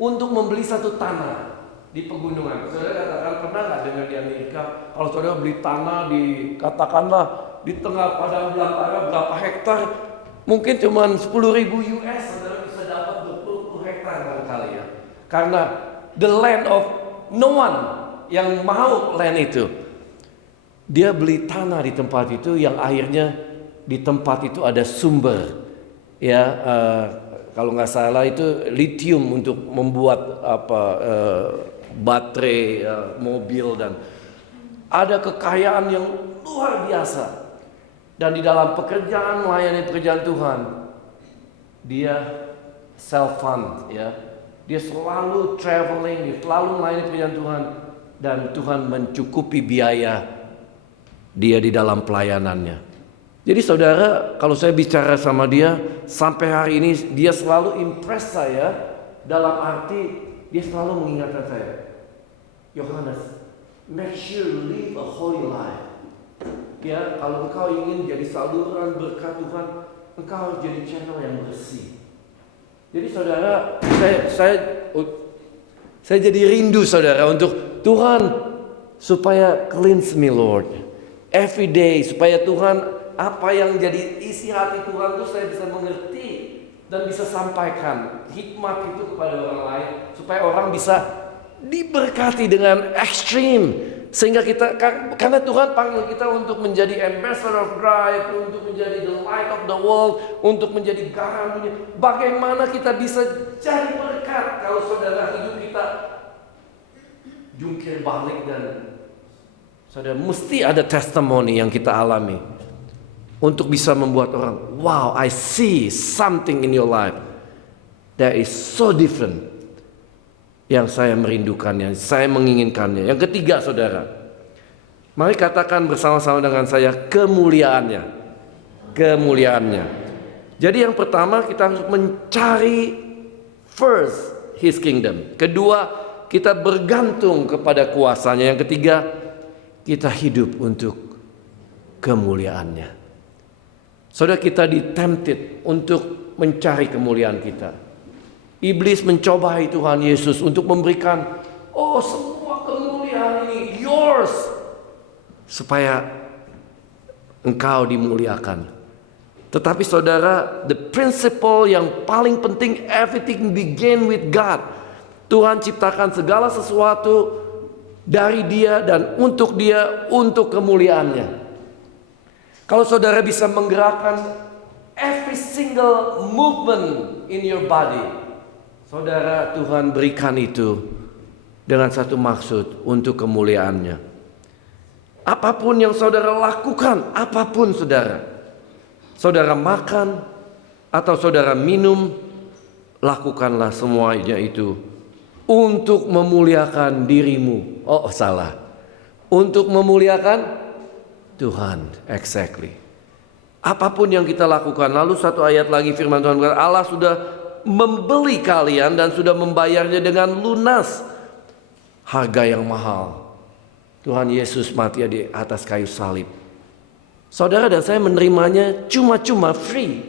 untuk membeli satu tanah di pegunungan. Saudara katakan, pernah nggak dengar di Amerika kalau saudara beli tanah di, katakanlah di tengah padang belantara berapa hektar, mungkin cuma 10.000 US, saudara bisa dapat 20 hektar barangkali ya. Karena the land of no one yang mau land itu. Dia beli tanah di tempat itu yang akhirnya di tempat itu ada sumber ya, kalau nggak salah itu lithium untuk membuat baterai mobil, dan ada kekayaan yang luar biasa. Dan di dalam pekerjaan melayani pekerjaan Tuhan, dia self fund ya, dia selalu traveling, dia selalu melayani pekerjaan Tuhan, dan Tuhan mencukupi biaya dia di dalam pelayanannya. Jadi saudara, kalau saya bicara sama dia, sampai hari ini dia selalu impress saya, dalam arti dia selalu mengingatkan saya, Yohanes, make sure you live a holy life. Ya, kalau engkau ingin jadi saluran berkat Tuhan, engkau harus jadi channel yang bersih. Jadi saudara, saya jadi rindu saudara untuk Tuhan, supaya cleanse me Lord every day, supaya Tuhan, apa yang jadi isi hati Tuhan itu saya bisa mengerti dan bisa sampaikan hikmat itu kepada orang lain, supaya orang bisa diberkati dengan ekstrim. Sehingga kita, karena Tuhan panggil kita untuk menjadi ambassador of Christ, untuk menjadi the light of the world, untuk menjadi garam dunia. Bagaimana kita bisa jadi berkat kalau saudara hidup kita jungkir balik, dan saudara mesti ada testimoni yang kita alami untuk bisa membuat orang, wow, I see something in your life that is so different. Yang saya merindukannya, saya menginginkannya. Yang ketiga saudara, mari katakan bersama-sama dengan saya, kemuliaannya. Kemuliaannya. Jadi yang pertama, kita harus mencari first His kingdom. Kedua, kita bergantung kepada kuasanya. Yang ketiga, kita hidup untuk kemuliaannya. Saudara, kita ditempted untuk mencari kemuliaan kita. Iblis mencobai Tuhan Yesus untuk memberikan, oh semua kemuliaan ini yours, supaya engkau dimuliakan. Tetapi saudara, the principle yang paling penting, everything begin with God. Tuhan ciptakan segala sesuatu dari Dia dan untuk Dia, untuk kemuliaannya. Kalau saudara bisa menggerakkan every single movement in your body, saudara, Tuhan berikan itu dengan satu maksud, untuk kemuliaannya. Apapun yang saudara lakukan, apapun saudara makan atau saudara minum, lakukanlah semuanya itu untuk memuliakan dirimu. Oh, salah. Untuk memuliakan Tuhan. Exactly. Apapun yang kita lakukan. Lalu satu ayat lagi firman Tuhan berkata, Allah sudah membeli kalian dan sudah membayarnya dengan lunas. Harga yang mahal. Tuhan Yesus mati di atas kayu salib. Saudara dan saya menerimanya cuma-cuma free.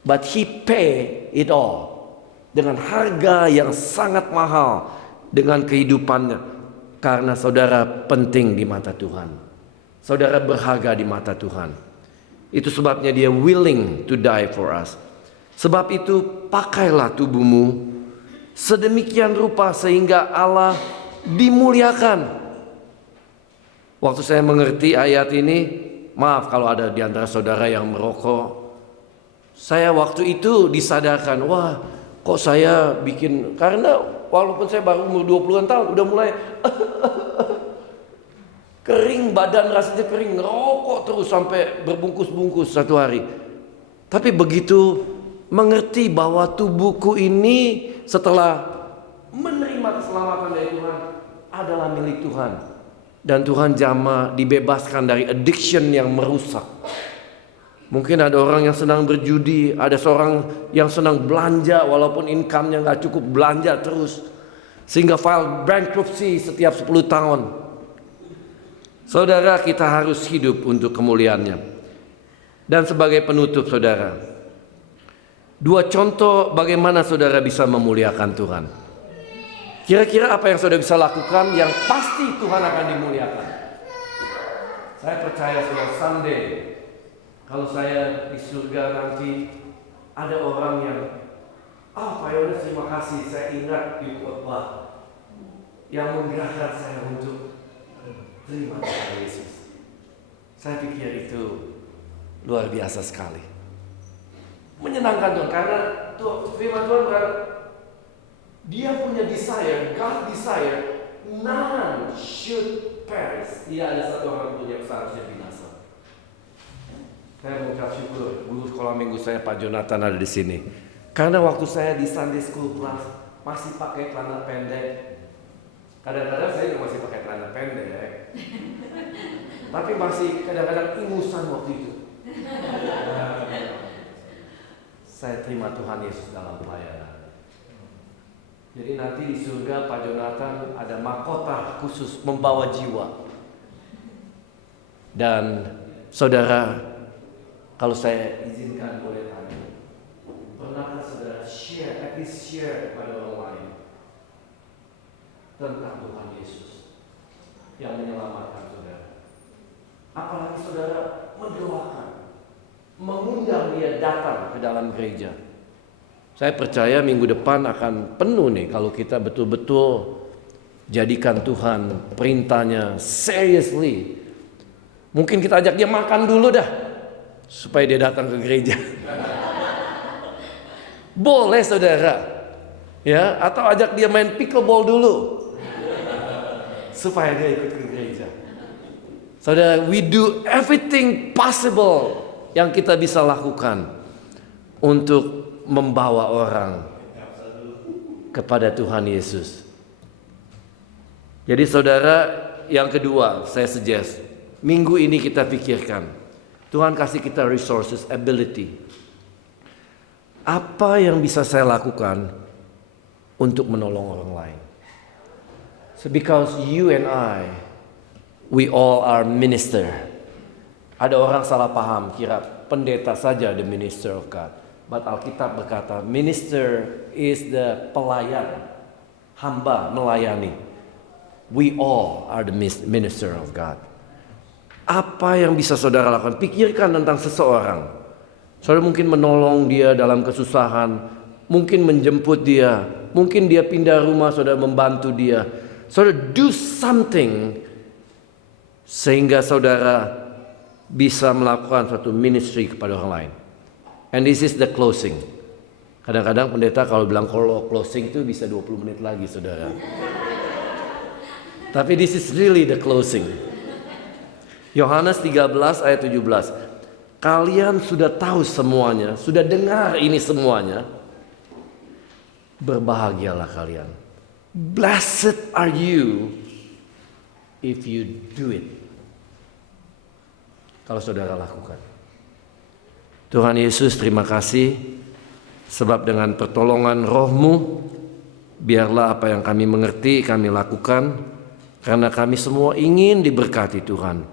But He pay it all. Dengan harga yang sangat mahal. Dengan kehidupannya. Karena saudara penting di mata Tuhan. Saudara berharga di mata Tuhan. Itu sebabnya Dia willing to die for us. Sebab itu pakailah tubuhmu sedemikian rupa sehingga Allah dimuliakan. Waktu saya mengerti ayat ini, maaf kalau ada di antara saudara yang merokok, saya waktu itu disadarkan, wah kok saya bikin, karena walaupun saya baru umur 20-an tahun udah mulai kering, badan rasanya kering, ngerokok terus sampai berbungkus-bungkus satu hari. Tapi begitu mengerti bahwa tubuhku ini setelah menerima keselamatan dari Tuhan adalah milik Tuhan. Dan Tuhan jamah dibebaskan dari addiction yang merusak. Mungkin ada orang yang senang berjudi, ada seorang yang senang belanja walaupun income-nya gak cukup, belanja terus. Sehingga file bankruptcy setiap 10 tahun. Saudara, kita harus hidup untuk kemuliaannya. Dan sebagai penutup saudara, 2 contoh bagaimana saudara bisa memuliakan Tuhan. Kira-kira apa yang saudara bisa lakukan yang pasti Tuhan akan dimuliakan. Saya percaya saudara, someday kalau saya di surga nanti ada orang yang, Pak Yones terima kasih, saya ingat di khotbah yang menggerakkan saya untuk terima Tuhan Yesus. Saya pikir itu luar biasa sekali. Menyenangkan Tuhan, karena firman Tuhan berkata, Dia punya desire, God desire, none should perish. Tidak ada satu orang pun yang seharusnya binasa. Saya mengucap syukur, guru sekolah minggu saya Pak Jonathan ada di sini. Karena waktu saya di Sunday School class masih pakai celana pendek. Kadang-kadang saya juga masih pakai celana pendek. Tapi masih kadang-kadang ingusan waktu itu. Saya terima Tuhan Yesus dalam pelayanan. Jadi nanti di surga Pak Jonathan ada mahkota khusus membawa jiwa. Dan saudara, kalau saya izinkan boleh tanya, pernahkah saudara share, at least share kepada orang lain tentang Tuhan Yesus yang menyelamatkan saudara? Apalagi saudara mendoakan, mengundang dia datang ke dalam gereja. Saya percaya minggu depan akan penuh nih kalau kita betul-betul jadikan Tuhan perintahnya seriously. Mungkin kita ajak dia makan dulu dah supaya dia datang ke gereja. Boleh saudara, ya, atau ajak dia main pickleball dulu supaya dia ikut ke gereja. Saudara, we do everything possible yang kita bisa lakukan untuk membawa orang kepada Tuhan Yesus. Jadi saudara, yang kedua saya suggest, minggu ini kita pikirkan, Tuhan kasih kita resources, ability. Apa yang bisa saya lakukan untuk menolong orang lain? So because you and I, we all are minister. Ada orang salah paham, kira pendeta saja the minister of God. But Alkitab berkata, minister is the pelayan, hamba melayani. We all are the minister of God. Apa yang bisa saudara lakukan? Pikirkan tentang seseorang. Saudara mungkin menolong dia dalam kesusahan, mungkin menjemput dia, mungkin dia pindah rumah, saudara membantu dia. Saudara, do something sehingga saudara bisa melakukan suatu ministry kepada orang lain. And this is the closing. Kadang-kadang pendeta kalau bilang kalau closing itu bisa 20 menit lagi, saudara. Tapi this is really the closing. Yohanes 13 ayat 17. Kalian sudah tahu semuanya, sudah dengar ini semuanya. Berbahagialah kalian. Blessed are you if you do it. Kalau saudara lakukan. Tuhan Yesus, terima kasih sebab dengan pertolongan Roh-Mu, biarlah apa yang kami mengerti kami lakukan, karena kami semua ingin diberkati Tuhan.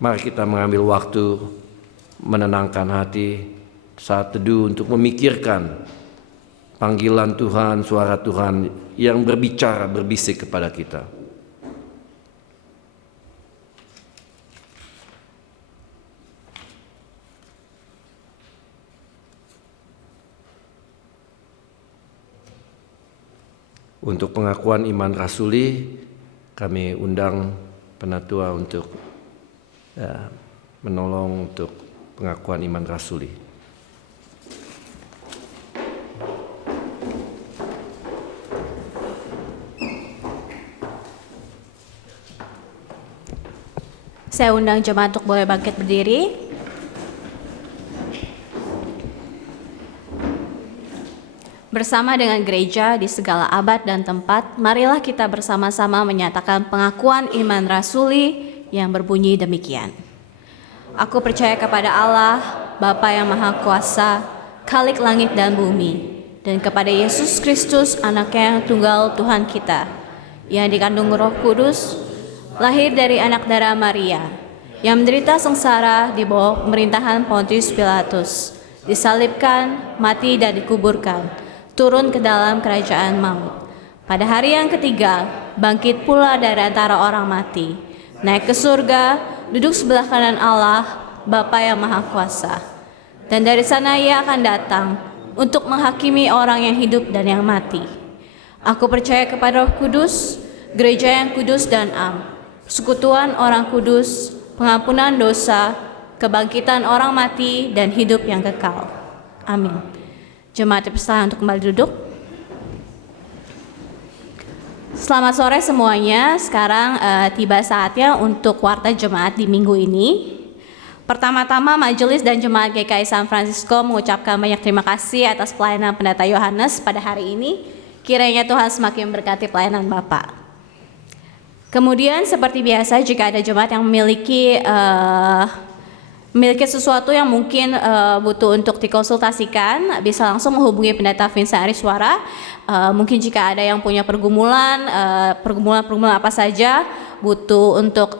Mari kita mengambil waktu menenangkan hati saat teduh untuk memikirkan panggilan Tuhan, suara Tuhan yang berbicara, berbisik kepada kita. Untuk pengakuan iman rasuli, kami undang penatua untuk menolong untuk pengakuan iman rasuli. Saya undang jemaat untuk boleh bangkit berdiri. Bersama dengan gereja di segala abad dan tempat, marilah kita bersama-sama menyatakan pengakuan iman rasuli yang berbunyi demikian. Aku percaya kepada Allah, Bapa yang Maha Kuasa, Khalik langit dan bumi, dan kepada Yesus Kristus, Anaknya yang tunggal Tuhan kita, yang dikandung Roh Kudus, lahir dari anak darah Maria, yang menderita sengsara di bawah pemerintahan Pontius Pilatus, disalibkan, mati dan dikuburkan, turun ke dalam kerajaan maut. Pada hari yang ketiga, bangkit pula dari antara orang mati, naik ke surga, duduk sebelah kanan Allah, Bapa yang Maha Kuasa. Dan dari sana Ia akan datang untuk menghakimi orang yang hidup dan yang mati. Aku percaya kepada Roh Kudus, gereja yang kudus dan am, persekutuan orang kudus, pengampunan dosa, kebangkitan orang mati, dan hidup yang kekal. Amin. Jemaat dipersilakan untuk kembali duduk. Selamat sore semuanya. Sekarang tiba saatnya untuk warta jemaat di minggu ini. Pertama-tama majelis dan jemaat GKI San Francisco mengucapkan banyak terima kasih atas pelayanan Pendeta Yohanes pada hari ini. Kiranya Tuhan semakin memberkati pelayanan Bapak. Kemudian seperti biasa, jika ada jemaat yang memiliki sesuatu yang mungkin butuh untuk dikonsultasikan, bisa langsung menghubungi Pendeta Vincent Ariswara. Mungkin jika ada yang punya pergumulan apa saja, butuh untuk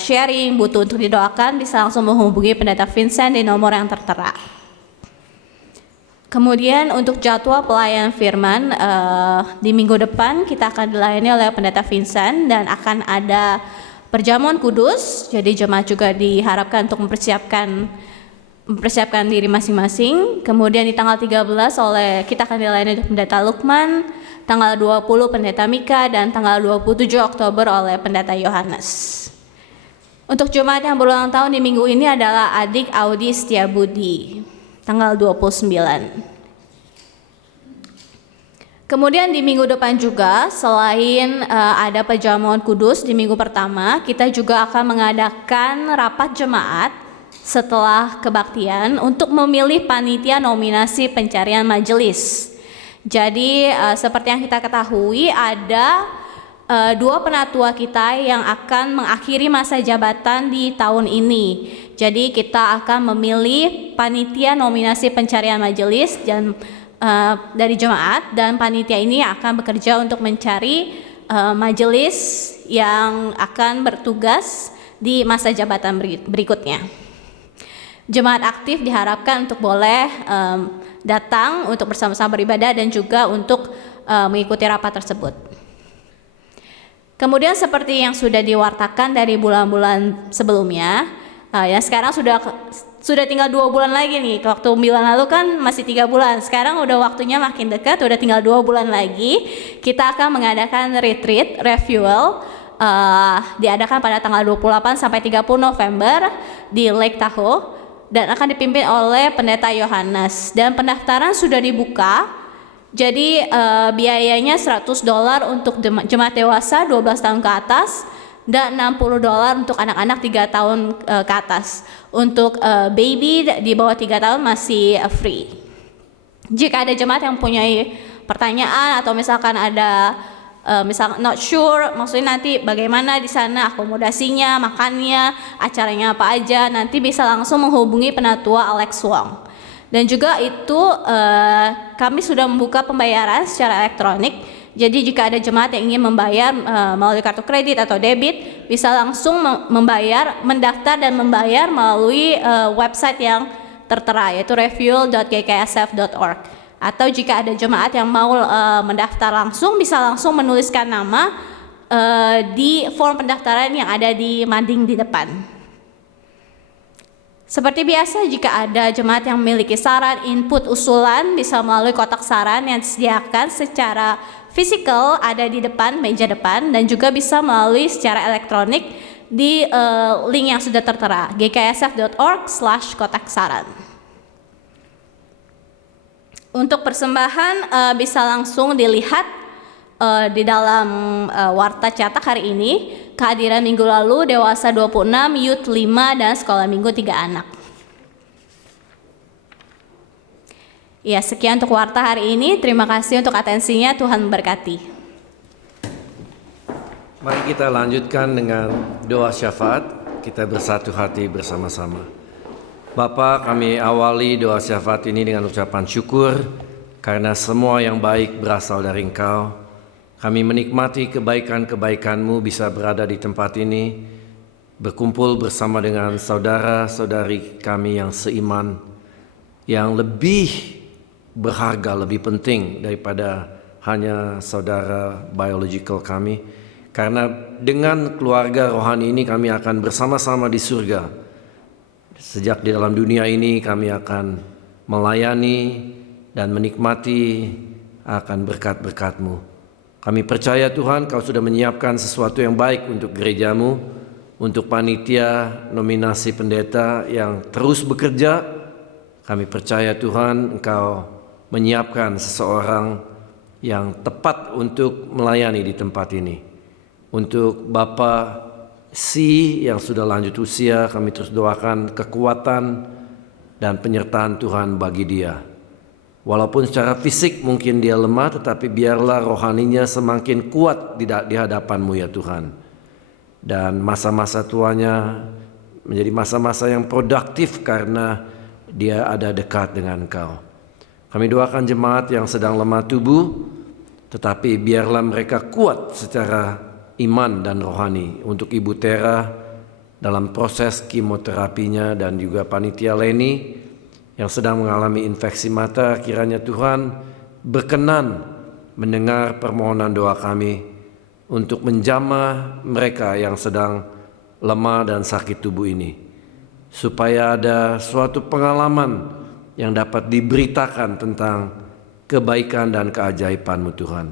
sharing, butuh untuk didoakan, bisa langsung menghubungi Pendeta Vincent di nomor yang tertera. Kemudian untuk jadwal pelayanan firman, di minggu depan kita akan dilayani oleh Pendeta Vincent dan akan ada perjamuan kudus, jadi jemaat juga diharapkan untuk mempersiapkan diri masing-masing. Kemudian di tanggal 13 kita akan dilayani oleh Pendeta Lukman, tanggal 20 Pendeta Mika, dan tanggal 27 Oktober oleh Pendeta Yohanes. Untuk jemaat yang berulang tahun di minggu ini adalah adik Audi Setiabudi, tanggal 29. Kemudian di minggu depan juga, selain ada perjamuan kudus di minggu pertama, kita juga akan mengadakan rapat jemaat setelah kebaktian untuk memilih panitia nominasi pencarian majelis. Jadi seperti yang kita ketahui, ada dua penatua kita yang akan mengakhiri masa jabatan di tahun ini. Jadi kita akan memilih panitia nominasi pencarian majelis dan dari jemaat, dan panitia ini akan bekerja untuk mencari majelis yang akan bertugas di masa jabatan berikutnya. Jemaat aktif diharapkan untuk boleh datang untuk bersama-sama beribadah dan juga untuk mengikuti rapat tersebut. Kemudian seperti yang sudah diwartakan dari bulan-bulan sebelumnya, yang sekarang sudah sudah tinggal 2 bulan lagi nih. Waktu bulan lalu kan masih 3 bulan. Sekarang udah waktunya makin dekat, udah tinggal 2 bulan lagi. Kita akan mengadakan retreat, refuel, diadakan pada tanggal 28 sampai 30 November di Lake Tahoe dan akan dipimpin oleh Pendeta Yohanes. Dan pendaftaran sudah dibuka. Jadi biayanya $100 untuk jemaat dewasa 12 tahun ke atas dan $60 untuk anak-anak 3 tahun ke atas. Untuk baby di bawah 3 tahun masih free. Jika ada jemaat yang punya pertanyaan atau misalkan ada misalkan not sure, maksudnya nanti bagaimana di sana akomodasinya, makannya, acaranya apa aja, nanti bisa langsung menghubungi Penatua Alex Wong. Dan juga itu kami sudah membuka pembayaran secara elektronik. Jadi jika ada jemaat yang ingin membayar melalui kartu kredit atau debit, bisa langsung membayar, mendaftar dan membayar melalui website yang tertera, yaitu refuel.gksf.org. Atau jika ada jemaat yang mau mendaftar langsung, bisa langsung menuliskan nama di form pendaftaran yang ada di mading di depan. Seperti biasa, jika ada jemaat yang memiliki saran, input, usulan, bisa melalui kotak saran yang disediakan secara fisikal ada di depan, meja depan, dan juga bisa melalui secara elektronik di link yang sudah tertera, gksf.org/kotak saran. Untuk persembahan bisa langsung dilihat di dalam warta cetak hari ini. Kehadiran minggu lalu dewasa 26, youth 5, dan sekolah minggu 3 anak. Ya, sekian untuk warta hari ini. Terima kasih untuk atensinya. Tuhan memberkati. Mari kita lanjutkan dengan doa syafaat. Kita bersatu hati bersama-sama. Bapa, kami awali doa syafaat ini dengan ucapan syukur karena semua yang baik berasal dari Engkau. Kami menikmati kebaikan-kebaikan-Mu bisa berada di tempat ini, berkumpul bersama dengan saudara-saudari kami yang seiman, yang lebih berharga, lebih penting daripada hanya saudara biological kami. Karena dengan keluarga rohani ini kami akan bersama-sama di surga. Sejak di dalam dunia ini kami akan melayani dan menikmati akan berkat-berkat-Mu. Kami percaya Tuhan, Kau sudah menyiapkan sesuatu yang baik untuk gereja-Mu, untuk panitia nominasi pendeta yang terus bekerja. Kami percaya Tuhan, Engkau menyiapkan seseorang yang tepat untuk melayani di tempat ini. Untuk Bapak Si yang sudah lanjut usia, kami terus doakan kekuatan dan penyertaan Tuhan bagi dia. Walaupun secara fisik mungkin dia lemah, tetapi biarlah rohaninya semakin kuat di hadapan-Mu ya Tuhan. Dan masa-masa tuanya menjadi masa-masa yang produktif karena dia ada dekat dengan Engkau. Kami doakan jemaat yang sedang lemah tubuh, tetapi biarlah mereka kuat secara iman dan rohani. Untuk Ibu Tera dalam proses kemoterapinya dan juga panitia Leni yang sedang mengalami infeksi mata, kiranya Tuhan berkenan mendengar permohonan doa kami untuk menjamah mereka yang sedang lemah dan sakit tubuh ini, supaya ada suatu pengalaman yang dapat diberitakan tentang kebaikan dan keajaiban-Mu Tuhan.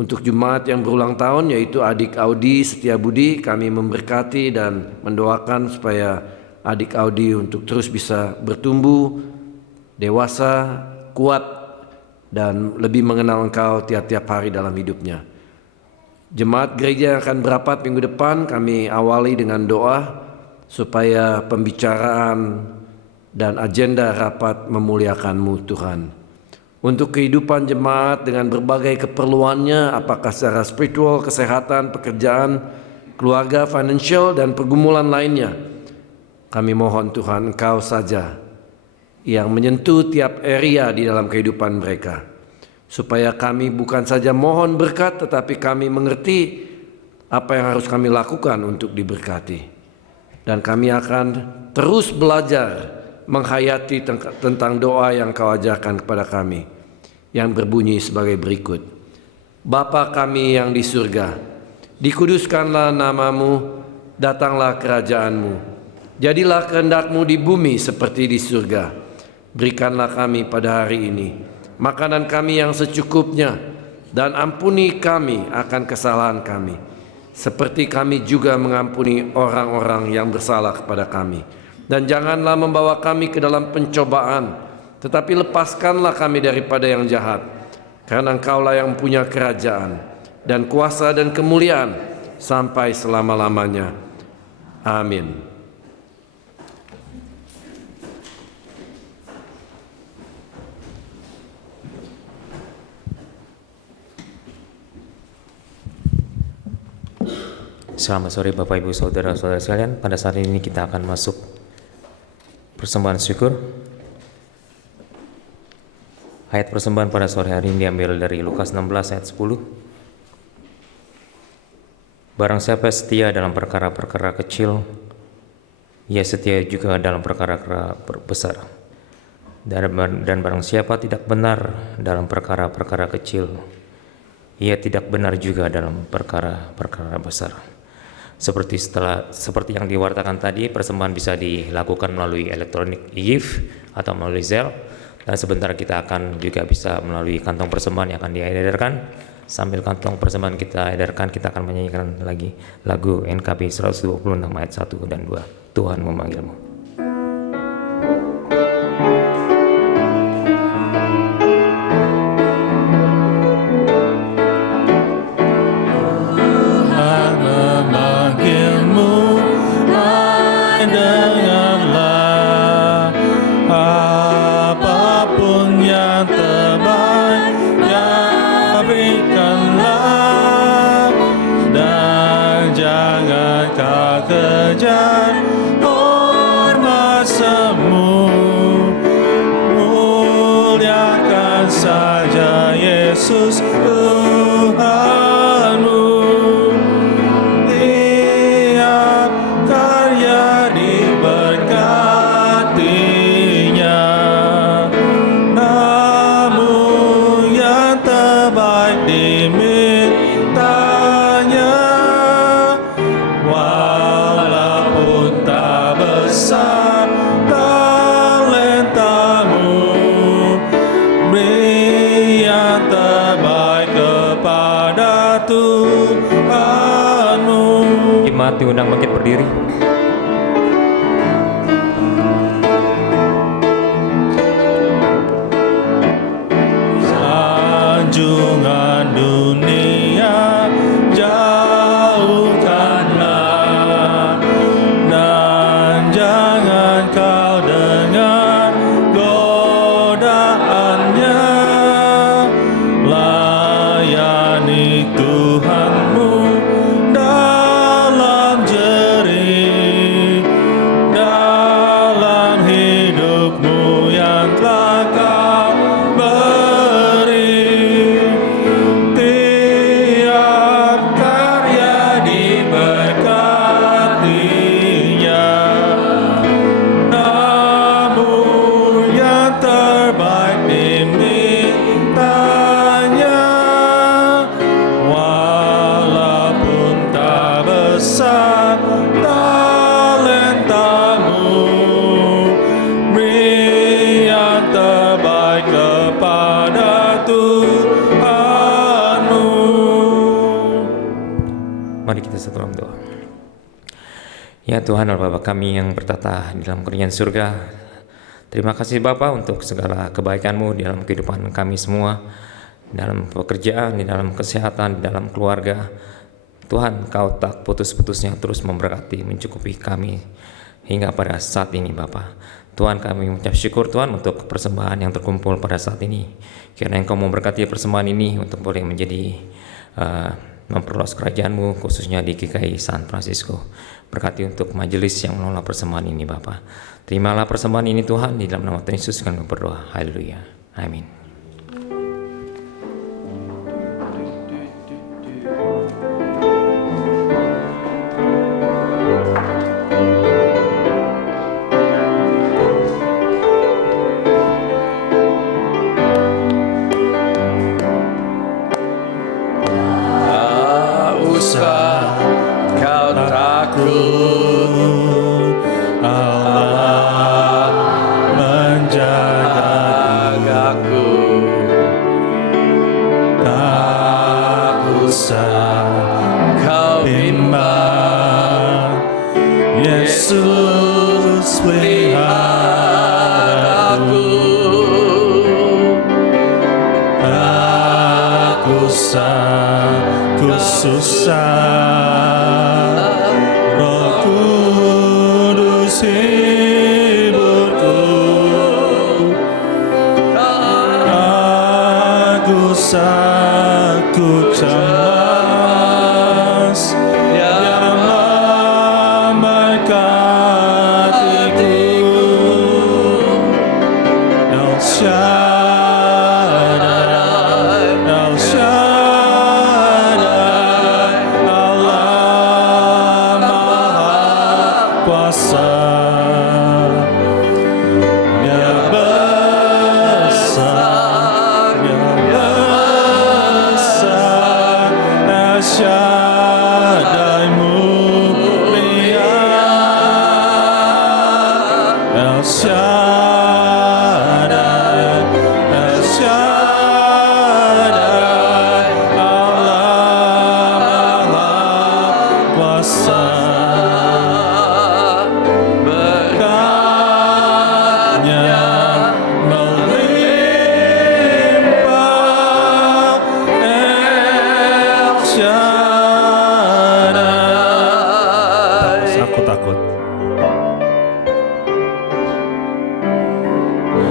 Untuk jemaat yang berulang tahun yaitu adik Audi Setiabudi, kami memberkati dan mendoakan supaya adik Audi untuk terus bisa bertumbuh, dewasa, kuat, dan lebih mengenal Engkau tiap-tiap hari dalam hidupnya. Jemaat gereja yang akan berapat minggu depan, kami awali dengan doa supaya pembicaraan dan agenda rapat memuliakan-Mu Tuhan. Untuk kehidupan jemaat dengan berbagai keperluannya, apakah secara spiritual, kesehatan, pekerjaan, keluarga, financial, dan pergumulan lainnya, kami mohon Tuhan Engkau saja yang menyentuh tiap area di dalam kehidupan mereka, supaya kami bukan saja mohon berkat, tetapi kami mengerti apa yang harus kami lakukan untuk diberkati. Dan kami akan terus belajar menghayati tentang doa yang Kau ajarkan kepada kami, yang berbunyi sebagai berikut. Bapa kami yang di surga, dikuduskanlah nama-Mu, datanglah kerajaan-Mu, Jadilah kehendak-Mu di bumi seperti di surga. Berikanlah kami pada hari ini makanan kami yang secukupnya, dan ampuni kami akan kesalahan kami, seperti kami juga mengampuni orang-orang yang bersalah kepada kami. Dan janganlah membawa kami ke dalam pencobaan, tetapi lepaskanlah kami daripada yang jahat. Karena Engkaulah yang punya kerajaan dan kuasa dan kemuliaan sampai selama-lamanya. Amin. Selamat sore Bapak Ibu Saudara-saudara sekalian. Pada saat ini kita akan masuk persembahan syukur. Ayat persembahan pada sore hari ini diambil dari Lukas 16 ayat 10. Barang siapa setia dalam perkara-perkara kecil, ia setia juga dalam perkara-perkara besar. Dan barang siapa tidak benar dalam perkara-perkara kecil, ia tidak benar juga dalam perkara-perkara besar. Seperti yang diwartakan tadi, persembahan bisa dilakukan melalui elektronik gift atau melalui Zelle, dan sebentar kita akan juga bisa melalui kantong persembahan yang akan diedarkan. Sambil kantong persembahan kita edarkan, kita akan menyanyikan lagi lagu NKB 126 ayat 1 dan 2, Tuhan memanggilmu. Yesus Tuhanmu, tiap karya diberkatinya, namun yang terbaik dimintanya, walaupun tak besar talentamu, yang terbaik kepada Tuhanmu. Jemaat diundang bangkit berdiri. Sanjungan dunia jauhkanlah, dan jangan kau dengar godaannya. Layani Tuhanmu dalam jerih, dalam hidupmu yang telah kau beri. Tiap karya diberkatinya, namun yang terbaik dimintanya, walaupun tak besar talentamu, beri yang terbaik kepada Tuhanmu. Mari kita satu dalam doa. Ya Tuhan Allah Bapa kami yang bertata di dalam kerajaan surga, terima kasih Bapa untuk segala kebaikan-Mu di dalam kehidupan kami semua, dalam pekerjaan, di dalam kesehatan, di dalam keluarga. Tuhan, Kau tak putus-putusnya terus memberkati, mencukupi kami hingga pada saat ini Bapa. Tuhan, kami mengucap syukur Tuhan untuk persembahan yang terkumpul pada saat ini. Kiranya Engkau memberkati persembahan ini untuk boleh menjadi memperluas kerajaan-Mu, khususnya di GKI San Francisco. Berkati untuk majelis yang mengelola persembahan ini Bapa. Terimalah persembahan ini Tuhan, di dalam nama Tuhan Yesus kami berdoa. Haleluya. Amin. Tak usah kau takut, Yesus peliharaku. Aku susah, Roh Kudus hiburku. Aku cemas, Dia memberkatiku. El Shaddai, El Shaddai, Allah Maha Kuasa. Dia besar, Dia besar, El Shaddai mulia, El Shaddai, El Shaddai, Allah Maha Kuasa. Berkatnya melimpah, El Shaddai. Aku takut.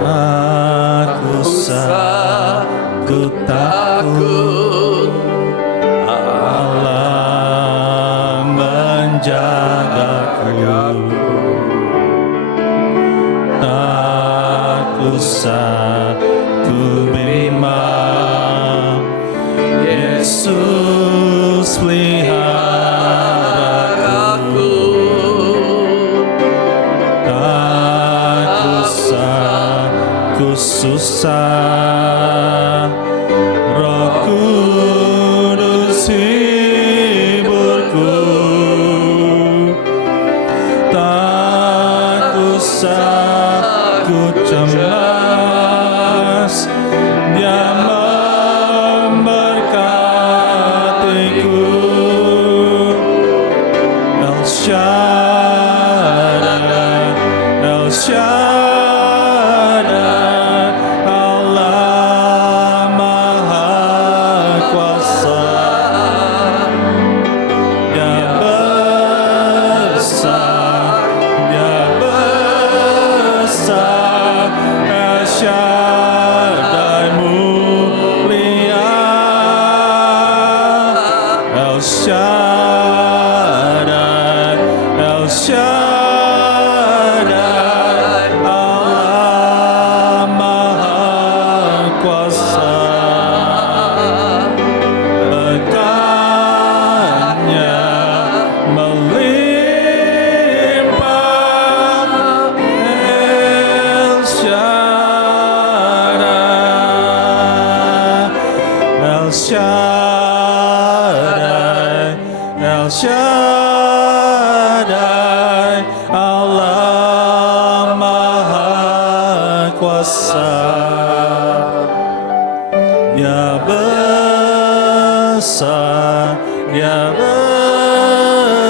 Aku takut, Allah menjagaku. Aku bimbang, Yesus peliharaku. Aku susah, Roh Kudus hiburku. Tak usah ku cemas, Dia memberkatiku. El Shaddai, El Shaddai, Allah Maha Kuasa. Dia besar, Dia besar, El Shaddai mulia, El Shaddai, El Shaddai, Allah Maha Kuasa. Berkatnya melimpah, El Shaddai, El Shaddai, El Shaddai, Allah Maha Kuasa. Dia besar, Dia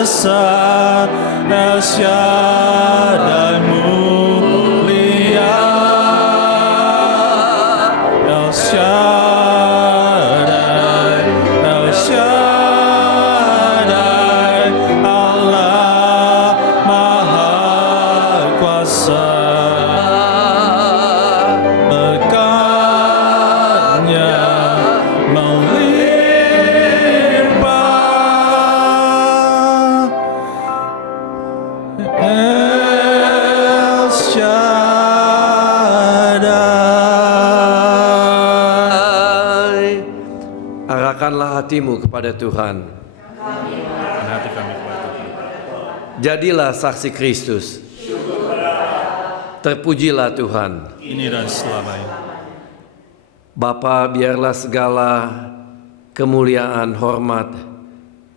besar, El Shaddai mulia, El Shaddai, El Shaddai, Allah Maha Kuasa. Berkatnya melimpah, El Shaddai. Arahkanlah hatimu kepada Tuhan. Dan hati kami kepada Tuhan. Jadilah saksi Kristus. Terpujilah Tuhan. Ini dan selamanya. Bapa, biarlah segala kemuliaan, hormat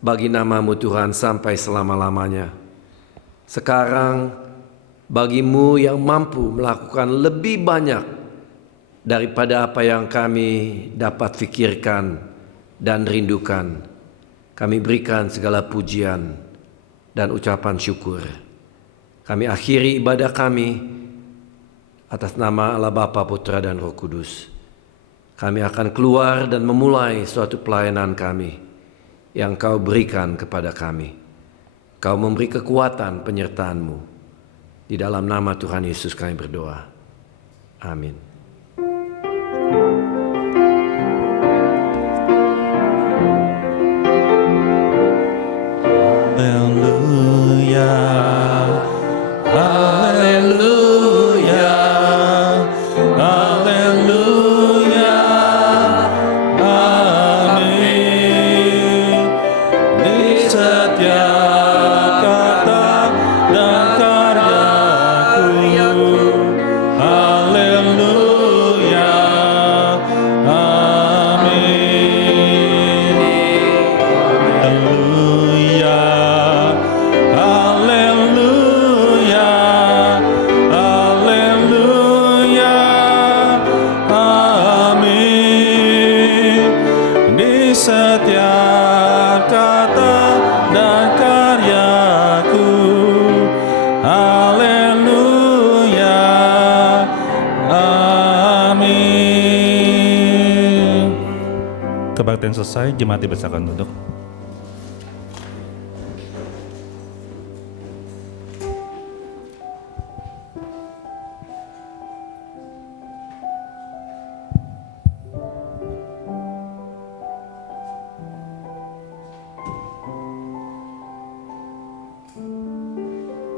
bagi namamu Tuhan sampai selama-lamanya. Sekarang bagimu yang mampu melakukan lebih banyak daripada apa yang kami dapat fikirkan dan rindukan. Kami berikan segala pujian dan ucapan syukur. Kami akhiri ibadah kami atas nama Allah Bapa, Putra, dan Roh Kudus. Kami akan keluar dan memulai suatu pelayanan kami yang Kau berikan kepada kami. Kau memberi kekuatan penyertaan-Mu. Di dalam nama Tuhan Yesus kami berdoa. Amin. Haleluya, haleluya, haleluya, amin. Di setiap kata dan karyaku, haleluya, amin. Haleluya, haleluya, haleluya, amin. Di setiap kata dan karyaku, haleluya, amin. Kebaktian selesai, jemaat dibacakan duduk.